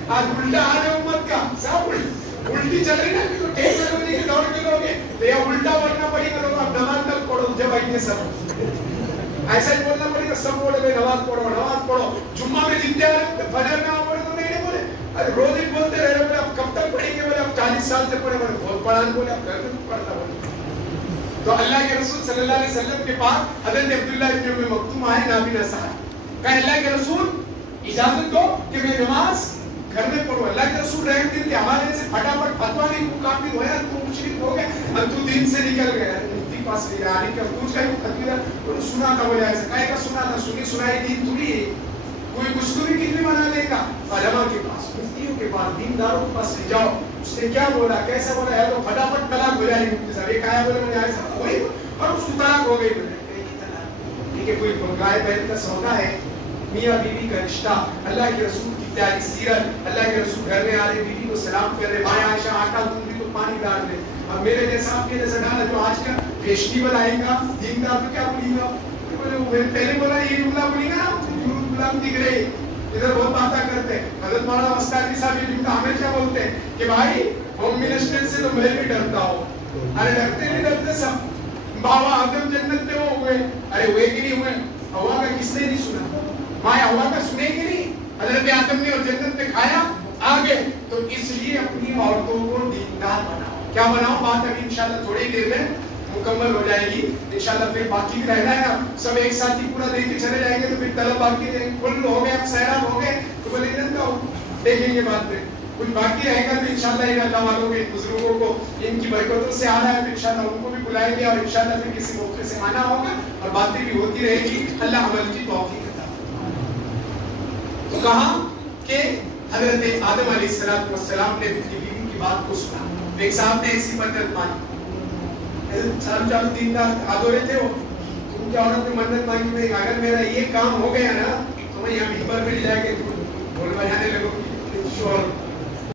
آج الٹا آ رہے امت کا, سب الٹی چل رہی نا, تو ٹیک کرنے کے دوڑ کے لوگ ہیں تو یہ الٹا بولنا پڑے گا. لوگ اب نماز تک پڑھو جب آئیے سب ایسا ہی بولنا پڑے گا, سب بولے بھائی نماز پڑھو نماز پڑھو. جمعہ میں جتنے آ رہے فجر میں آ پڑے تو نہیں بولے, ارے روز ہی بولتے رہے بولے اب کب تک پڑھیں گے, بولے اب 40 سال سے پڑھے, بولے بہت پڑھا بولے اب گھر میں پڑھتا بولے. تو اللہ کے رسول صلی اللہ علیہ وسلم کے پاس حضرت عبداللہ ابن ام مکتوم آئے نابینا صاحب, کہا اللہ کے رسول اجازت دو کہ میں نماز گھر میں پڑھوں. اللہ کے رسول رحم دل کے حوالے سے پھٹافٹ فتوا نہیں, تو کافر ہوا, تو مشرک ہو گئے, اور تو دین سے نکل گیا. مفتی پاس لے گیا, علی کا پوچھ کا فتویٰ تو سنا تھا, بولے ایسا کہے کا سنا تھا, سنی سنائی دین تھوڑی ہے, کوئی کچھ تو بھی کتنی بنا لے گا. علماء کے پاس, مفتیوں کے پاس, دینداروں کے پاس لے جاؤ. اس نے کیا بولا, کیسا بولا ہے, تو پھٹافٹ طلاق ہو جائے. مفتی صاحب ایک آیا, بولے مجھے ایسا وہی, اور اس کو طلاق ہو گئی. ٹھیک ہے, کوئی گائے بہن کا سودا ہے, میاں بیوی کا رشتہ, اللہ کے رسول کی پیاری سیرت, اللہ کے رسول گھر میں آ رہے, بیوی کو سلام کر رہے, ماں عائشہ آٹا گوندھ رہی تو پانی ڈال رہے. اب میرے جیسا آپ کے جیسا ڈالا جو آج کا فیشنیبل آئے گا دیندار تو کیا بولے گا, پہلے بولا یہ جملہ بولے گا نا, غلام دکھ رہے ادھر بہت باتیں کرتے ہیں. حضرت مولانا مستعفی صاحب یہ جملہ ہمیں کیا بولتے ہیں کہ بھائی ہوم منسٹر سے تو میں بھی ڈرتا ہوں. ارے ڈرتے نہیں ڈرتے سب, بابا آدم جنت میں وہ ہوئے, ارے ہوئے کہ نہیں ہوئے, ہوا کا کس نے نہیں سنا, ماں ہوا کا سنے کہ نہیں, حضرت آدم نے اور جنت میں کھایا آگے. تو اس لیے اپنی عورتوں کو دیندار بناؤ. کیا بناؤ, بات ابھی انشاءاللہ تھوڑی دیر میں مکمل ہو جائے گی انشاءاللہ. پھر باقی بھی رہنا ہے نا, سب ایک ساتھ ہی پورا دیکھ کے چلے جائیں گے تو پھر طلب باقی کل ہو گئے, اب سیراب ہو گئے, تو بولے جن کا دیکھیں گے بعد میں. کچھ باقی رہے گا تو انشاءاللہ ان اللہ والوں کے بزرگوں کو ان کی برکتوں سے آنا ہے, تو انشاءاللہ ان کو بھی بلائیں گے, اور انشاءاللہ پھر کسی موقع سے آنا ہوگا, اور باتیں بھی ہوتی رہے گی. اللہ عمل کی توفیق عطا فرمائے. تو کہا کہ حضرت آدم علیہ السلام نے اپنی بیوی کی بات کو سنا. ایک صاحب نے ایسی منت مانی, سلام چالو دیندار آدھورے تھے وہ, تم کیا عورت نے منت مانگی, میں اگر میرا یہ کام ہو گیا نا تو میں یہاں ممبر پہ لے جا کے بول بجانے لگوں شور